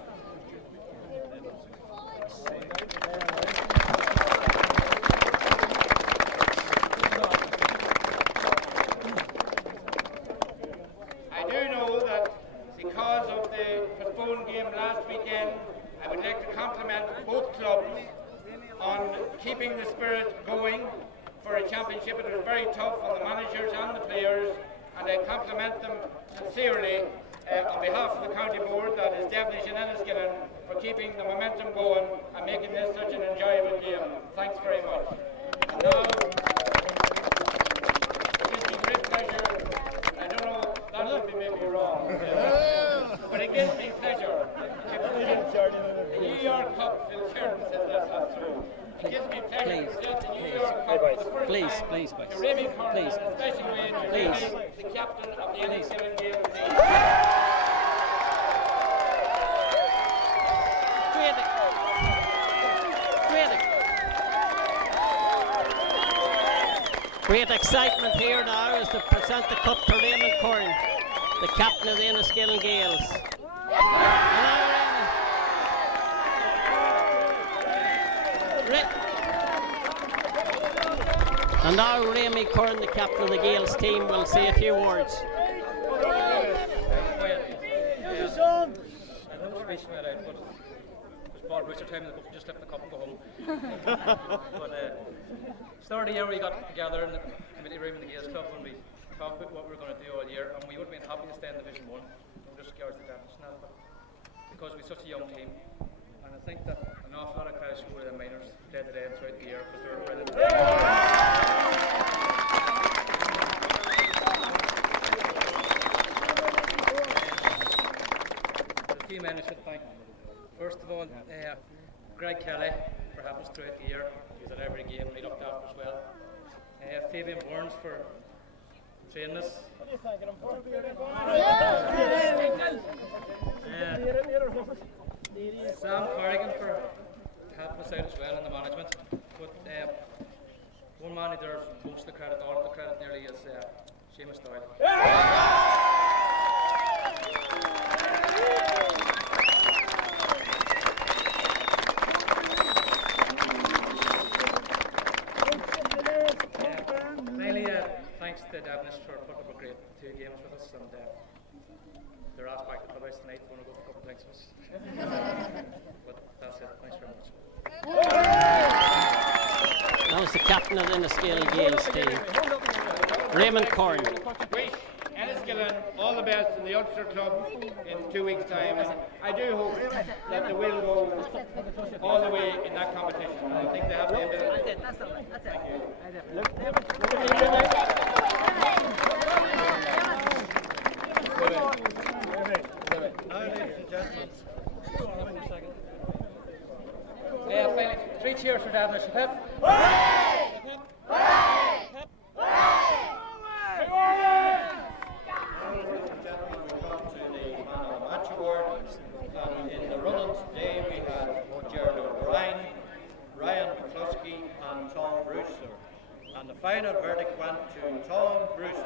I do know that because of the postponed game last weekend, I would like to compliment both clubs on keeping the spirit going for a championship. It was very tough on the managers and the players, and I compliment them sincerely on behalf of the county board, that is Devenish and Enniskillen, for keeping the momentum going and making this such an enjoyable game. Thanks very much. And now, it gives me great pleasure. I don't know, that would be maybe wrong, but it gives me pleasure to present the New York Cup. Phil Sheridan says that's true. It gives me pleasure to present the New York Cup for the first time to Remy Curran, and a special way to Remy, the captain of the Enniskillen Gaels team. Great excitement here now as they present the cup to Raymond Curran, the captain of the Enniskillen Gaels. And now Remy Curran, the captain of the Gaels team, will say a few words. Paul Brewster time in the book, just left the cup and go home. But start of the year we got together in the committee room in the Gaels Club and we talked about what we were going to do all year, and we would have been happy to stay in Division 1. We're just scared to death now, but because we're such a young team, and I think that an awful lot of crowds go to the minors day to day and throughout the year because they're brilliant. There's a few men I should thank. First of all, Greg Kelly for helping us throughout the year. He was at every game, he looked after us well. Fabian Burns for training us. What are you thanking him for? Sam Corrigan for helping us out as well in the management. But one man who deserves most of the credit, all of the credit nearly, is Seamus Doyle. Thanks to Devenish for putting up a great 2 games with us, and they're asked back to the clubhouse tonight. Want to go for a couple of drinks with us. But that's it. Thanks very much. That was the captain of the Enniskillen Gaels team, Raymond Curran. Wish Enniskillen all the best in the Ulster Club in 2 weeks' time, and I do hope that they will go all the way in that competition. I think they have the ability. That's it. Thank you. Finally, 3 cheers for Devenish. Hip. In the run-in today we had Gerald O'Brien, Ryan McCluskey and Tom Brewster. And the final verdict went to Tom Brewster.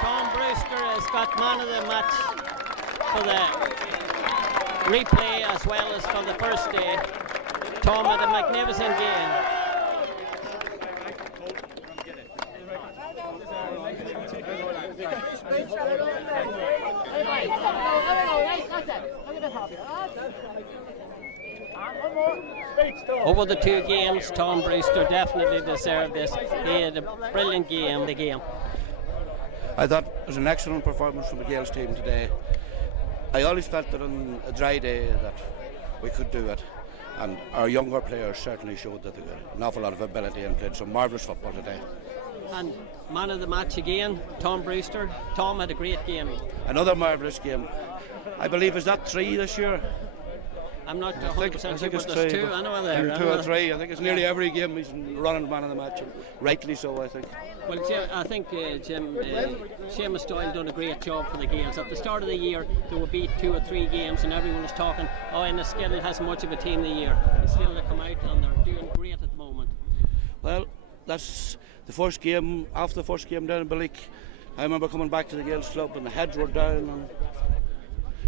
Tom Brewster has got man of the match for the replay as well as for the first day. Tom had a magnificent game. Over the 2 games, Tom Brewster definitely deserved this. He had a brilliant game, the game. I thought it was an excellent performance from the Gaels team today. I always felt that on a dry day that we could do it, and our younger players certainly showed that they got an awful lot of ability and played some marvellous football today. And man of the match again, Tom Brewster. Tom had a great game. Another marvellous game. I believe, is that 3 this year? I'm not 100% I think sure, it's but there's 3, 2. I know there. 2 or 3. I think it's nearly every game he's running man of the match, and rightly so, I think. Well, Jim, I think Jim, Seamus Doyle done a great job for the Gaels. At the start of the year, they would beat 2 or 3 games, and everyone was talking, oh, Enniskillen hasn't much of a team the year. And still they come out and they're doing great at the moment. Well, that's the first game. After the first game down in Ballick, I remember coming back to the Gaels club and the heads were down.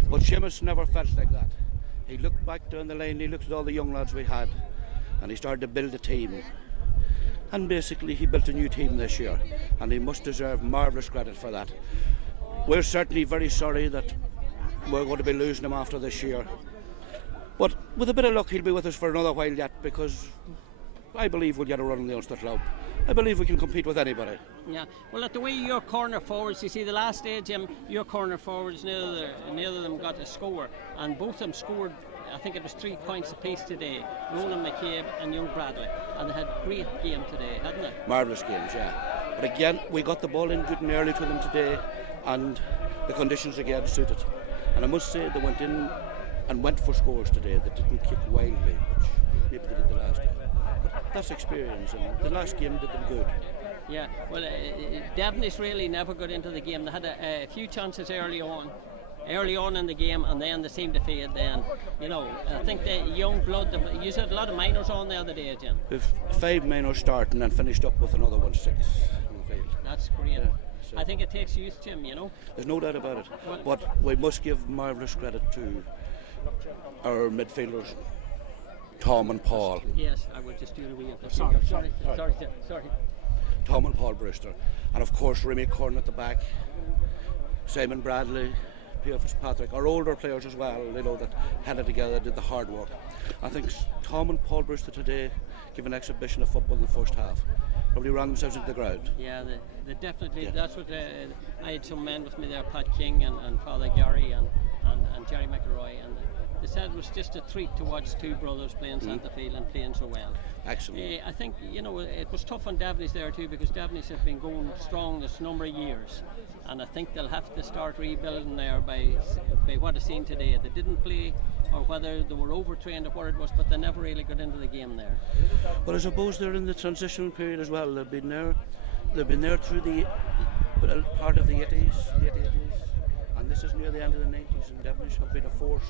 But Seamus never felt like that. He looked back down the lane, he looked at all the young lads we had, and he started to build a team. And basically he built a new team this year, and he must deserve marvellous credit for that. We're certainly very sorry that we're going to be losing him after this year. But with a bit of luck he'll be with us for another while yet, because I believe we'll get a run in the Ulster club. I believe we can compete with anybody. Yeah, well, at the way your corner forwards, you see the last day, Jim, your corner forwards, neither of them got a score, and both of them scored, I think it was 3 points apiece today. Ronan McCabe and young Bradley, and they had a great game today, hadn't they? Marvellous games, yeah. But again, we got the ball in good and early to them today, and the conditions again suited. And I must say they went in and went for scores today. They didn't kick wildly, which maybe they did the last day. But that's experience, and the last game did them good. Yeah, well, Devenish really never got into the game. They had a few chances early on in the game, and then they seemed to fade then. You know, I think the young blood, you had a lot of minors on the other day, Jim. With 5 minors starting and finished up with another 1, 6 in the field. That's great. Yeah, so I think it takes youth, Jim, you know. There's no doubt about it. But we must give marvellous credit to our midfielders, Tom and Paul. Yes, I would just do the wee. Sorry. Tom and Paul Brewster, and of course Remy Corn at the back, Simon Bradley, Pierre Fitzpatrick, our older players as well, you know, that had it together, did the hard work. I think Tom and Paul Brewster today give an exhibition of football in the first half. Probably ran themselves into the ground. Yeah, they definitely, yeah. That's what I had some men with me there, Pat King and Father Gary and Jerry McElroy, and they said it was just a treat to watch 2 brothers playing centre field and playing so well. Excellent. I think, you know, it was tough on Devenish there too, because Devenish have been going strong this number of years, and I think they'll have to start rebuilding there by what I've seen today. They didn't play, or whether they were overtrained or what it was, but they never really got into the game there. But I suppose they're in the transitional period as well. They've been there through the part of the 80s, and this is near the end of the 90s, and Devenish have been a force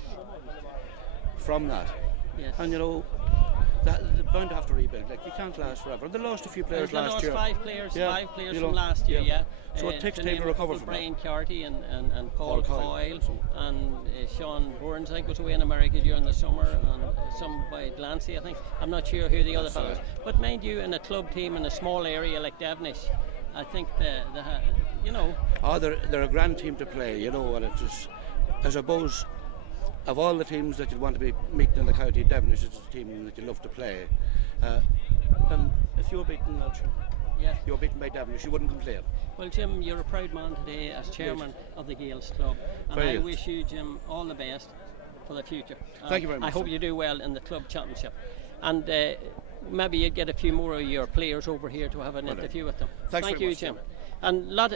from that. Yes. And you know, they're bound to have to rebuild. Like, you can't last forever. They lost a few players last year. They lost 5 players from last year, yeah. So it takes time to recover from Brian that. Carty and Paul Coyle and Sean Burns, I think, was away in America during the summer, and some by Delancey, I think. I'm not sure who the other fellows. But mind you, in a club team in a small area like Devenish, I think you know. Oh, they're a grand team to play, you know, and it's just, I suppose, of all the teams that you'd want to be meeting in the county, Devenish is the team that you love to play. And if you were beaten, yes, you were beaten by Devenish, you wouldn't complain. Well, Jim, you're a proud man today as chairman of the Gaels Club, and I wish you, Jim, all the best for the future. Thank you very much. I hope you do well in the club championship, and maybe you'd get a few more of your players over here to have an interview with them. Thank you, much, Jim. And let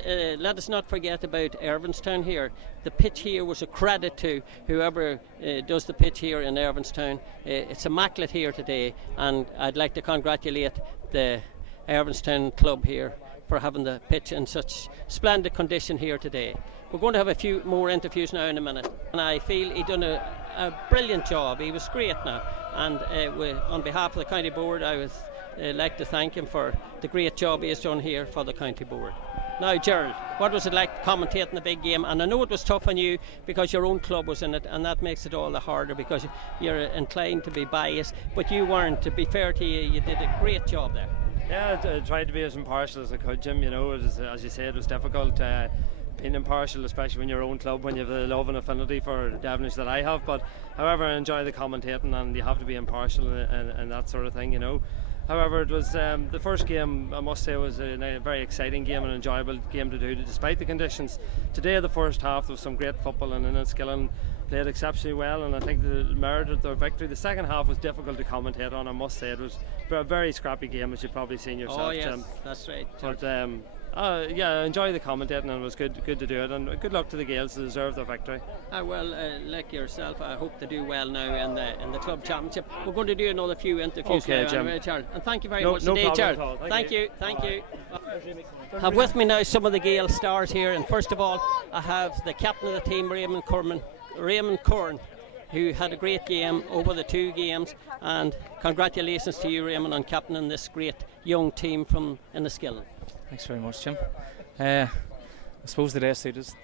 us not forget about Irvinstown here. The pitch here was a credit to whoever does the pitch here in Irvinstown. It's immaculate here today, and I'd like to congratulate the Irvinstown club here for having the pitch in such splendid condition here today. We're going to have a few more interviews now in a minute, and I feel he done a brilliant job. He was great now, and on behalf of the county board, I would like to thank him for the great job he has done here for the county board. Now, Gerald, what was it like commentating the big game? And I know it was tough on you because your own club was in it, and that makes it all the harder because you're inclined to be biased, but you weren't. To be fair to you, you did a great job there. Yeah, I tried to be as impartial as I could, Jim. You know, as you said, it was difficult being impartial, especially when your own club, when you have the love and affinity for Devenish that I have. But however, I enjoy the commentating, and you have to be impartial and that sort of thing, you know. However, it was the first game, I must say, was a very exciting game and enjoyable game to do, despite the conditions. Today, the first half, there was some great football, and Enniskillen played exceptionally well, and I think they merited their victory. The second half was difficult to commentate on, I must say. It was a very scrappy game, as you've probably seen yourself. Oh, yes, that's right. But yeah, I enjoyed the commentating, and it was good to do it, and good luck to the Gaels. They deserve their victory. Well, like yourself, I hope they do well now in the club championship. We're going to do another few interviews now, Jim. Charles, and thank you very much no indeed, problem Charles. at all. Thank you. I have with me now some of the Gael stars here, and first of all, I have the captain of the team, Raymond Curran, who had a great game over the 2 games, and congratulations to you, Raymond, on captaining this great young team from Enniskillen. Thanks very much, Jim. I suppose the day suited us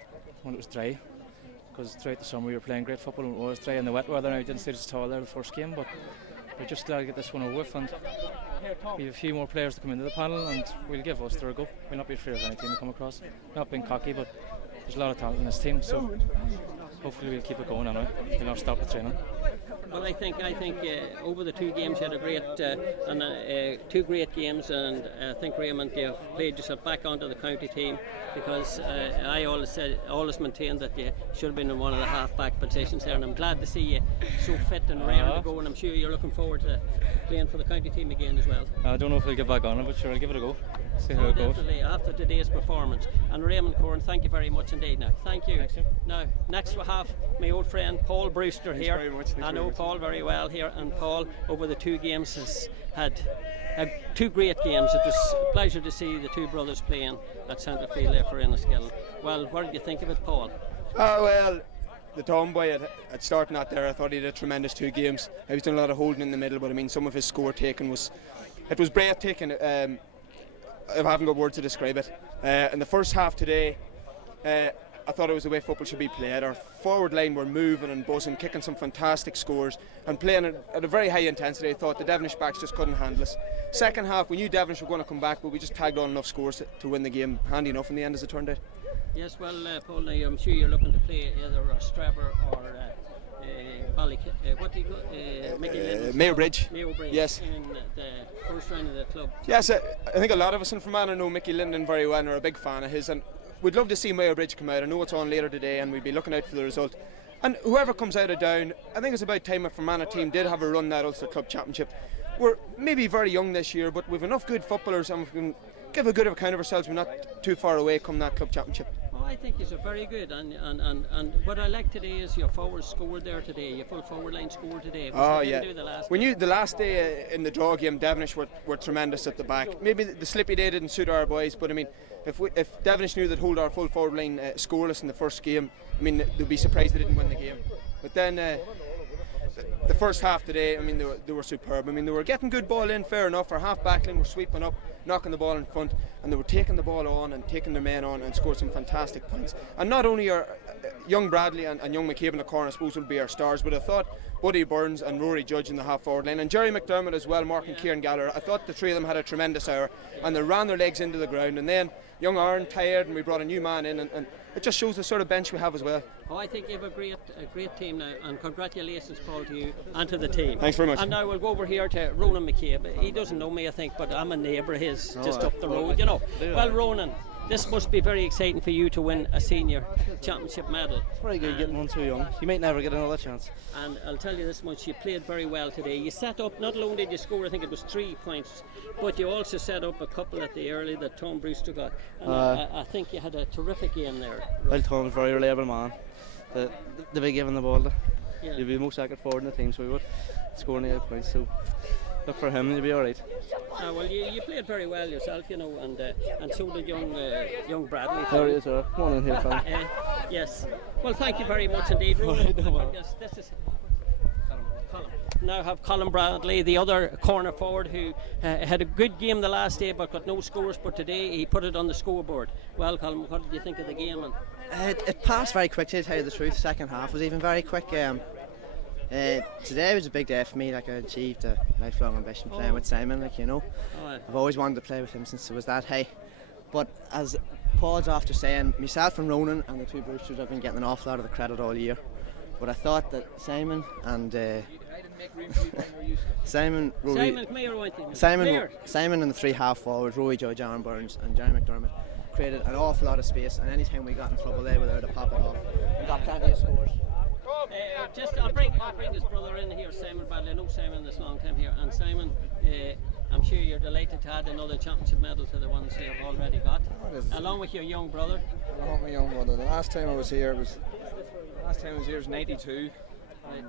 when it was dry, because throughout the summer we were playing great football when it was dry, and the wet weather now didn't suit us at all there the first game, but we're just glad to get this one over with, and we have a few more players to come into the panel, and we'll give Ulster a go. We'll not be afraid of any team to come across. Not being cocky, but there's a lot of talent in this team, so hopefully we'll keep it going anyway. We'll not stop the training. Well, I think over the 2 games you had a great 2 great games, and I think, Raymond, you've played yourself back onto the county team, because I always maintained that you should have been in one of the half-back positions there, and I'm glad to see you so fit and ready to go, and I'm sure you're looking forward to playing for the county team again as well. I don't know if we'll get back on it, but sure, I'll give it a go. See how it goes. Definitely, after today's performance. And Raymond Curran, thank you very much indeed. Now, thank you. Now, next we have my old friend Paul Brewster here. Very much. I know Paul very well here, and Paul, over the 2 games, has had 2 great games. It was a pleasure to see the 2 brothers playing at centre field there for Enniskillen. Well, what did you think of it, Paul? Well, the tomboy at starting out there, I thought he did a tremendous 2 games. He was doing a lot of holding in the middle, but I mean, some of his score taking was breathtaking. I haven't got words to describe it. In the first half today, I thought it was the way football should be played. Our forward line were moving and buzzing, kicking some fantastic scores and playing at a very high intensity. I thought the Devenish backs just couldn't handle us. Second half, we knew Devenish were going to come back, but we just tagged on enough scores to win the game. Handy enough in the end, as it turned out. Yes, well, Paul, now I'm sure you're looking to play either Strabber or Mayo Bridge. Yes. In the first round of the club. Yes, I think a lot of us in Fermanagh know Mickey Linden very well and are a big fan of his, and we'd love to see Mayo Bridge come out. I know it's on later today, and we'd be looking out for the result. And whoever comes out of Down, I think it's about time a Fermanagh team did have a run that Ulster Club Championship. We're maybe very young this year, but we've enough good footballers, and we can give a good account of ourselves. We're not too far away come that club championship. Well, I think you're very good, and what I like today is your forwards scored there today. Your full forward line scored today. Oh yeah. We knew the last day in the draw game, Devenish were tremendous at the back. Maybe the slippy day didn't suit our boys, but I mean, if Devenish knew they'd hold our full forward line scoreless in the first game, I mean, they'd be surprised they didn't win the game. But then the first half today, I mean, they were superb. I mean, they were getting good ball in, fair enough. Our half back line were sweeping up, knocking the ball in front, and they were taking the ball on and taking their men on and scored some fantastic points. And not only are young Bradley and young McCabe in the corner, I suppose, will be our stars, but I thought Buddy Burns and Rory Judge in the half forward line, and Jerry McDermott as well, Mark and Kieran Gallagher. I thought the 3 of them had a tremendous hour, and they ran their legs into the ground. And then young Aaron tired, and we brought a new man in, and it just shows the sort of bench we have as well. Oh, I think you have a great team now, and congratulations, Paul, to you and to the team. Thanks very much. And now we'll go over here to Ronan McCabe. He doesn't know me, I think, but I'm a neighbour of his, just up the road, you know. Well, Ronan, this must be very exciting for you to win a senior championship medal. It's very good getting one too young. You might never get another chance. And I'll tell you this much, you played very well today. You set up, not alone did you score, I think it was 3 points, but you also set up a couple at the early that Tom Brewster got. And I think you had a terrific game there. Well, Tom's a very reliable man. The big giving the ball to. Yeah. You'd be most accurate forward in the team, so we would score 8 points. So look for him, you'll be alright. Well, you played very well yourself, you know, and so did young Bradley. There he is, sir. Come on in here, Tom. Yes. Well, thank you very much indeed, Ronan. This is Colin. now have Colin Bradley, the other corner forward, who had a good game the last day but got no scores, but today he put it on the scoreboard. Well, Colin, what did you think of the game? It passed very quickly, to tell you the truth. Second half was even very quick. Today was a big day for me. Like, I achieved a lifelong ambition playing with Simon. Like, you know, I've always wanted to play with him since it was that high. But as Paul's after saying, myself and Ronan and the two Brewsters have been getting an awful lot of the credit all year. But I thought that Simon and Simon and the three half forwards, Rory Joe, John Burns and Jerry McDermott, created an awful lot of space, and anytime we got in trouble they were there to pop it off. We got plenty of scores. I'll bring his brother in here, Simon Bradley. I know Simon this long time here, and Simon, I'm sure you're delighted to add another championship medal to the ones you've already got, along with your young brother. Along with my young brother. The last time I was here was 92. And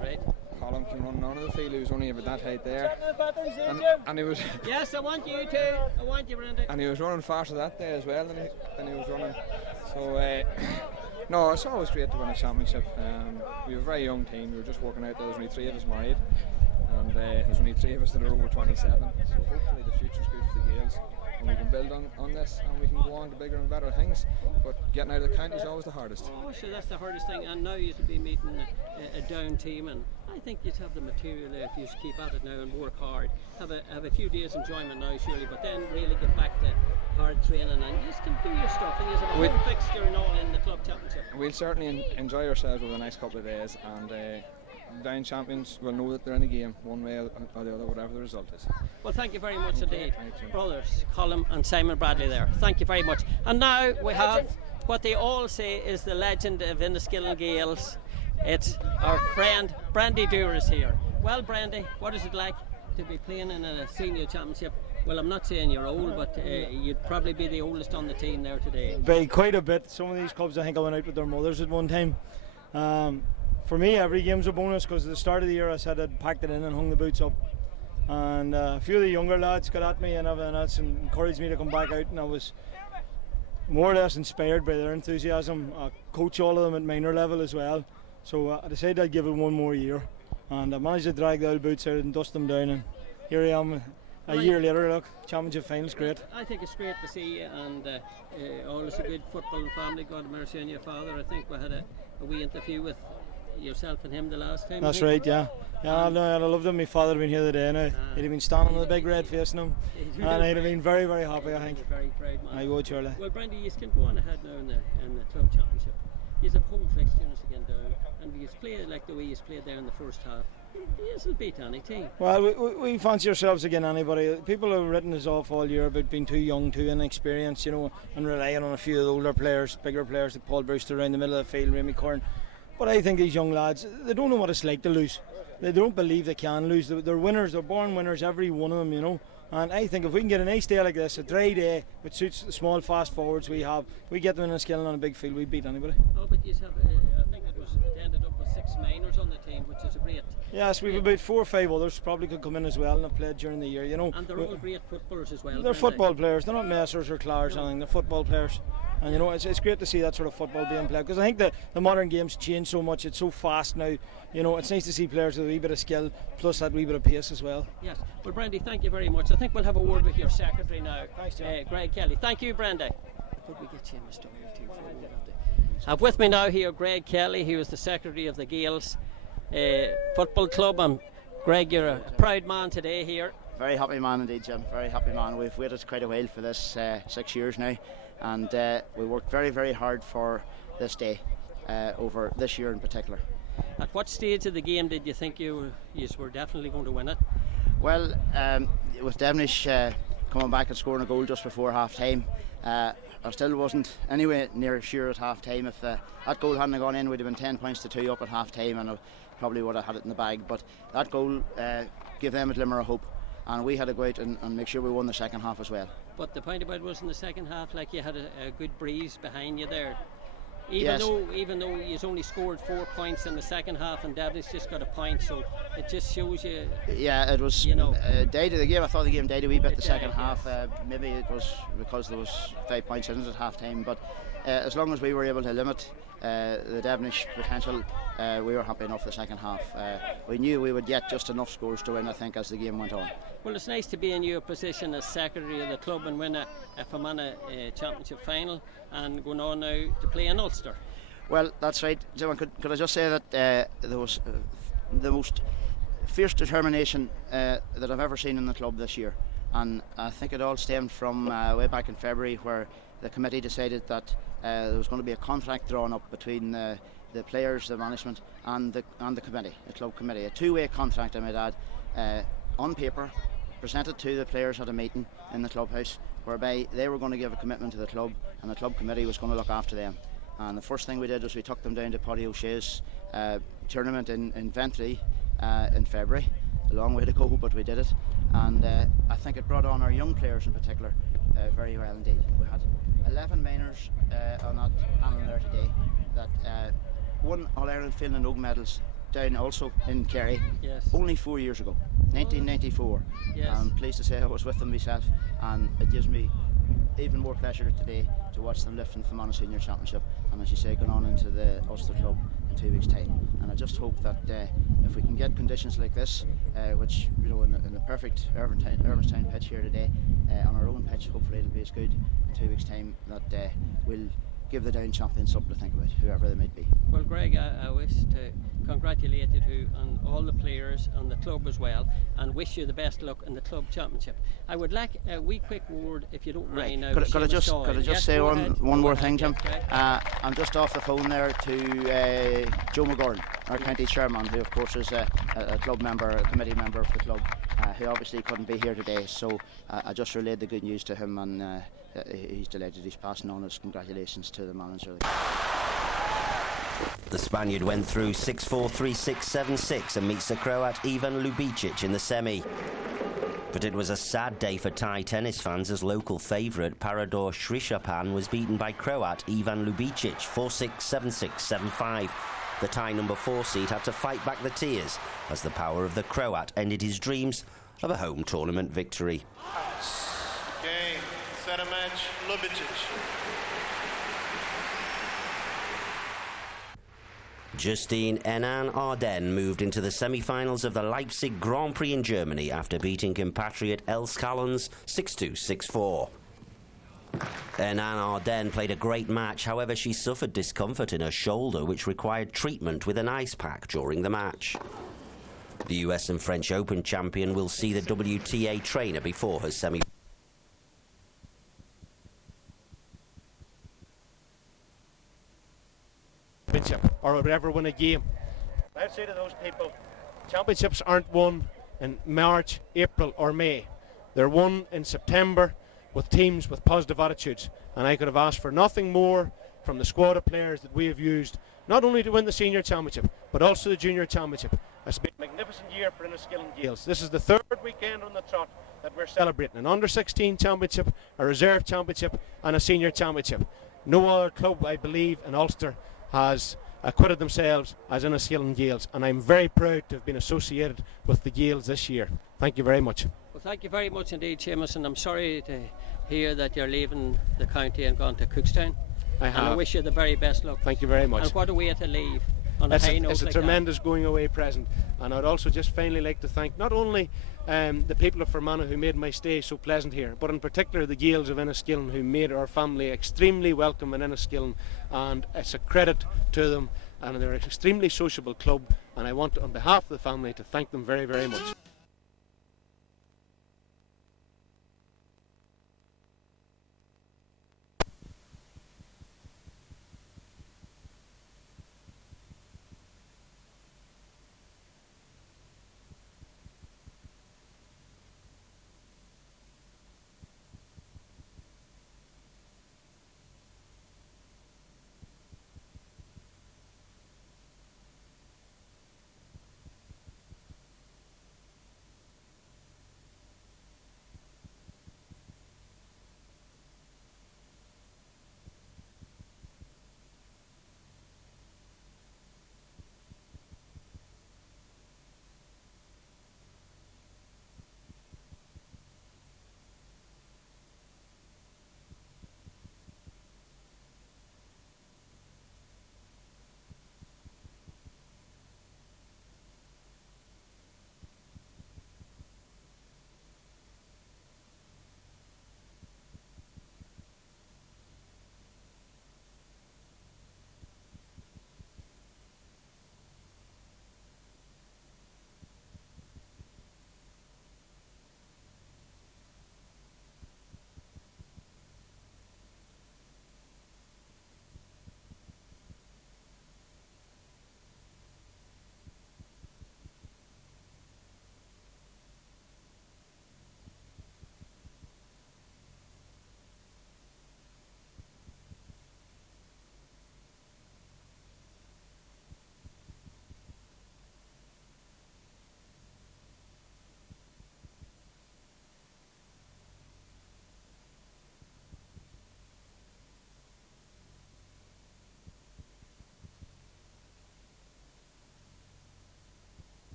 right. Colin came running onto the field. He was only about that height there, and he was. Yes, I want you, Randy. And he was running faster that day as well than he was running. So no, it's always great to win a championship. We were a very young team. We were just working out. There was only 3 of us married, and there's only 3 of us that are over 27. So hopefully the future's good for the Gaels. And we can build on this, and we can go on to bigger and better things. But getting out of the county is always the hardest. Oh, sure, that's the hardest thing. And now you'll be meeting a down team, and I think you'd have the material there if you just keep at it now and work hard. Have a few days enjoyment now, surely, but then really get back to hard training, and you just can do your stuff. And you have a whole fixture and all in the club championship. We'll certainly enjoy ourselves over the next couple of days, and down champions will know that they're in the game one way or the other, whatever the result is. Well, thank you very much indeed, brothers Colin and Simon Bradley there. Thank you very much. And now we have what they all say is the legend of Enniskillen Gaels. It's our friend Brandy Dewar is here. Well, Brandy, what is it like to be playing in a senior championship? Well, I'm not saying you're old, but you'd probably be the oldest on the team there today. By quite a bit. Some of these clubs, I think I went out with their mothers at one time. For me, every game's a bonus, because at the start of the year I said I'd packed it in and hung the boots up. And a few of the younger lads got at me and that's encouraged me to come back out, and I was more or less inspired by their enthusiasm. I coach all of them at minor level as well, so I decided I'd give it one more year, and I managed to drag the old boots out and dust them down, and here I am a year later. Look, championship final's great. I think it's great to see you, and always a good football family. God have mercy on your father. I think we had a wee interview with yourself and him the last time. That's right, yeah. I loved him. My father had been here today now. He'd have been standing with a big red face on him, and he'd have been very, very happy, I think. Very proud man. I would, surely. Well, Brandy, you can go on ahead now in the club championship. You have home fixtures again down, and you play like the way you played there in the first half. You'll beat any team. Well, we fancy ourselves again anybody. People have written us off all year about being too young, too inexperienced, you know, and relying on a few of the older players, bigger players like Paul Brewster around the middle of the field, Remy Corn. But I think these young lads, they don't know what it's like to lose. They don't believe they can lose. They're winners, they're born winners, every one of them, you know. And I think if we can get a nice day like this, a dry day, which suits the small, fast forwards we have, we get them in a skill on a big field, we beat anybody. Oh, but you have, I think it ended up with 6 minors on the team, which is a great. Yes, we've about 4 or 5 others probably could come in as well and have played during the year, you know. And they're all great footballers as well. They're football players, they're not Messers or Clares or anything, they're football players. And you know, it's great to see that sort of football being played, because I think the modern game's changed so much, it's so fast now. You know, it's nice to see players with a wee bit of skill, plus that wee bit of pace as well. Yes. Well, Brandy, thank you very much. I think we'll have a word with your secretary now. Thanks, John. Greg Kelly. Thank you, Brandy. Could we get you in the story too? I have with me now here Greg Kelly, who is the secretary of the Gaels Football Club. And Greg, you're a proud man today here. Very happy man indeed, Jim. Very happy man. We've waited quite a while for this, 6 years now, and we worked very, very hard for this day, over this year in particular. At what stage of the game did you think you were definitely going to win it? Well, with Devenish coming back and scoring a goal just before half time, I still wasn't anywhere near sure at half time. If that goal hadn't gone in, we'd have been 10 points to 2 up at half time, and I probably would have had it in the bag. But that goal gave them a glimmer of hope, and we had to go out and make sure we won the second half as well. But the point about it was in the second half, like you had a good breeze behind you there. Even though you only scored 4 points in the second half, and Devenish just got a point, so it just shows you. Yeah, it was. You know, day to the game. I thought the game died a wee bit the second half. Maybe it was because there was 5 points in it at half time, but as long as we were able to limit the Devenish potential, we were happy enough the second half. We knew we would get just enough scores to win, I think, as the game went on. Well, it's nice to be in your position as secretary of the club and win a Fermanagh championship final and going on now to play in Ulster. Well, that's right. Jim, could I just say that there was the most fierce determination that I've ever seen in the club this year, and I think it all stemmed from way back in February, where the committee decided that there was going to be a contract drawn up between the players, the management and the committee, the club committee, a two-way contract, I might add, on paper, presented to the players at a meeting in the clubhouse, whereby they were going to give a commitment to the club and the club committee was going to look after them. And the first thing we did was we took them down to Paddy O'Shea's tournament in Ventry in February. A long way to go, but we did it, and I think it brought on our young players in particular very well indeed. We had 11 minors on that panel there today that won All-Ireland Field and Oak medals down also in Kerry, yes, only 4 years ago, 1994. Yes. I'm pleased to say I was with them myself, and it gives me even more pleasure today to watch them lift in the Fermanagh Senior Championship, and as you say, going on into the Ulster Club in 2 weeks' time. And I just hope that if we can get conditions like this, which, you know, in the perfect Irvinstown pitch here today, on our own pitch, hopefully it'll be as good in 2 weeks' time, that we'll give the Down champions something to think about, whoever they might be. Well, Greg, I wish to congratulate you too, and all the players and the club as well, and wish you the best luck in the club championship. I would like a wee quick word, if you don't mind. Now, Could I just say one more thing, Jim? Yes, I'm just off the phone there to Joe McGorn, our county chairman, who of course is a club member, a committee member of the club, who obviously couldn't be here today. So I just relayed the good news to him, and he's delighted. He's passing on his congratulations to the manager. The Spaniard went through 6-4, 3-6, 7-6 and meets the Croat Ivan Lubicic in the semi. But it was a sad day for Thai tennis fans as local favourite Parador Srishapan was beaten by Croat Ivan Lubicic 4-6, 7-6, 7-5. The Thai number 4 seed had to fight back the tears as the power of the Croat ended his dreams of a home tournament victory. Game, set a match, Lubicic. Justine Henin-Ardennes moved into the semi-finals of the Leipzig Grand Prix in Germany after beating compatriot Els Callens 6-2, 6-4. Henin-Ardennes played a great match, however she suffered discomfort in her shoulder which required treatment with an ice pack during the match. The US and French Open champion will see the WTA trainer before her semi. Or would ever win a game. I'd say to those people, championships aren't won in March, April or May. They're won in September with teams with positive attitudes, and I could have asked for nothing more from the squad of players that we have used, not only to win the senior championship but also the junior championship. It's been a magnificent year for Enniskillen Gaels. This is the third weekend on the trot that we're celebrating: an under-16 championship, a reserve championship and a senior championship. No other club, I believe, in Ulster has acquitted themselves as Enniskillen Gaels, and I'm very proud to have been associated with the Gaels this year. Thank you very much. Well, thank you very much indeed, Seamus, and I'm sorry to hear that you're leaving the county and gone to Cookstown. I have. And I wish you the very best luck. Thank you very much. And what a way to leave on a high note. It's a like tremendous going away present, and I'd also just finally like to thank not only the people of Fermanagh who made my stay so pleasant here, but in particular the Gaels of Enniskillen who made our family extremely welcome in Enniskillen, and it's a credit to them, and they're an extremely sociable club, and I want on behalf of the family to thank them very, very much.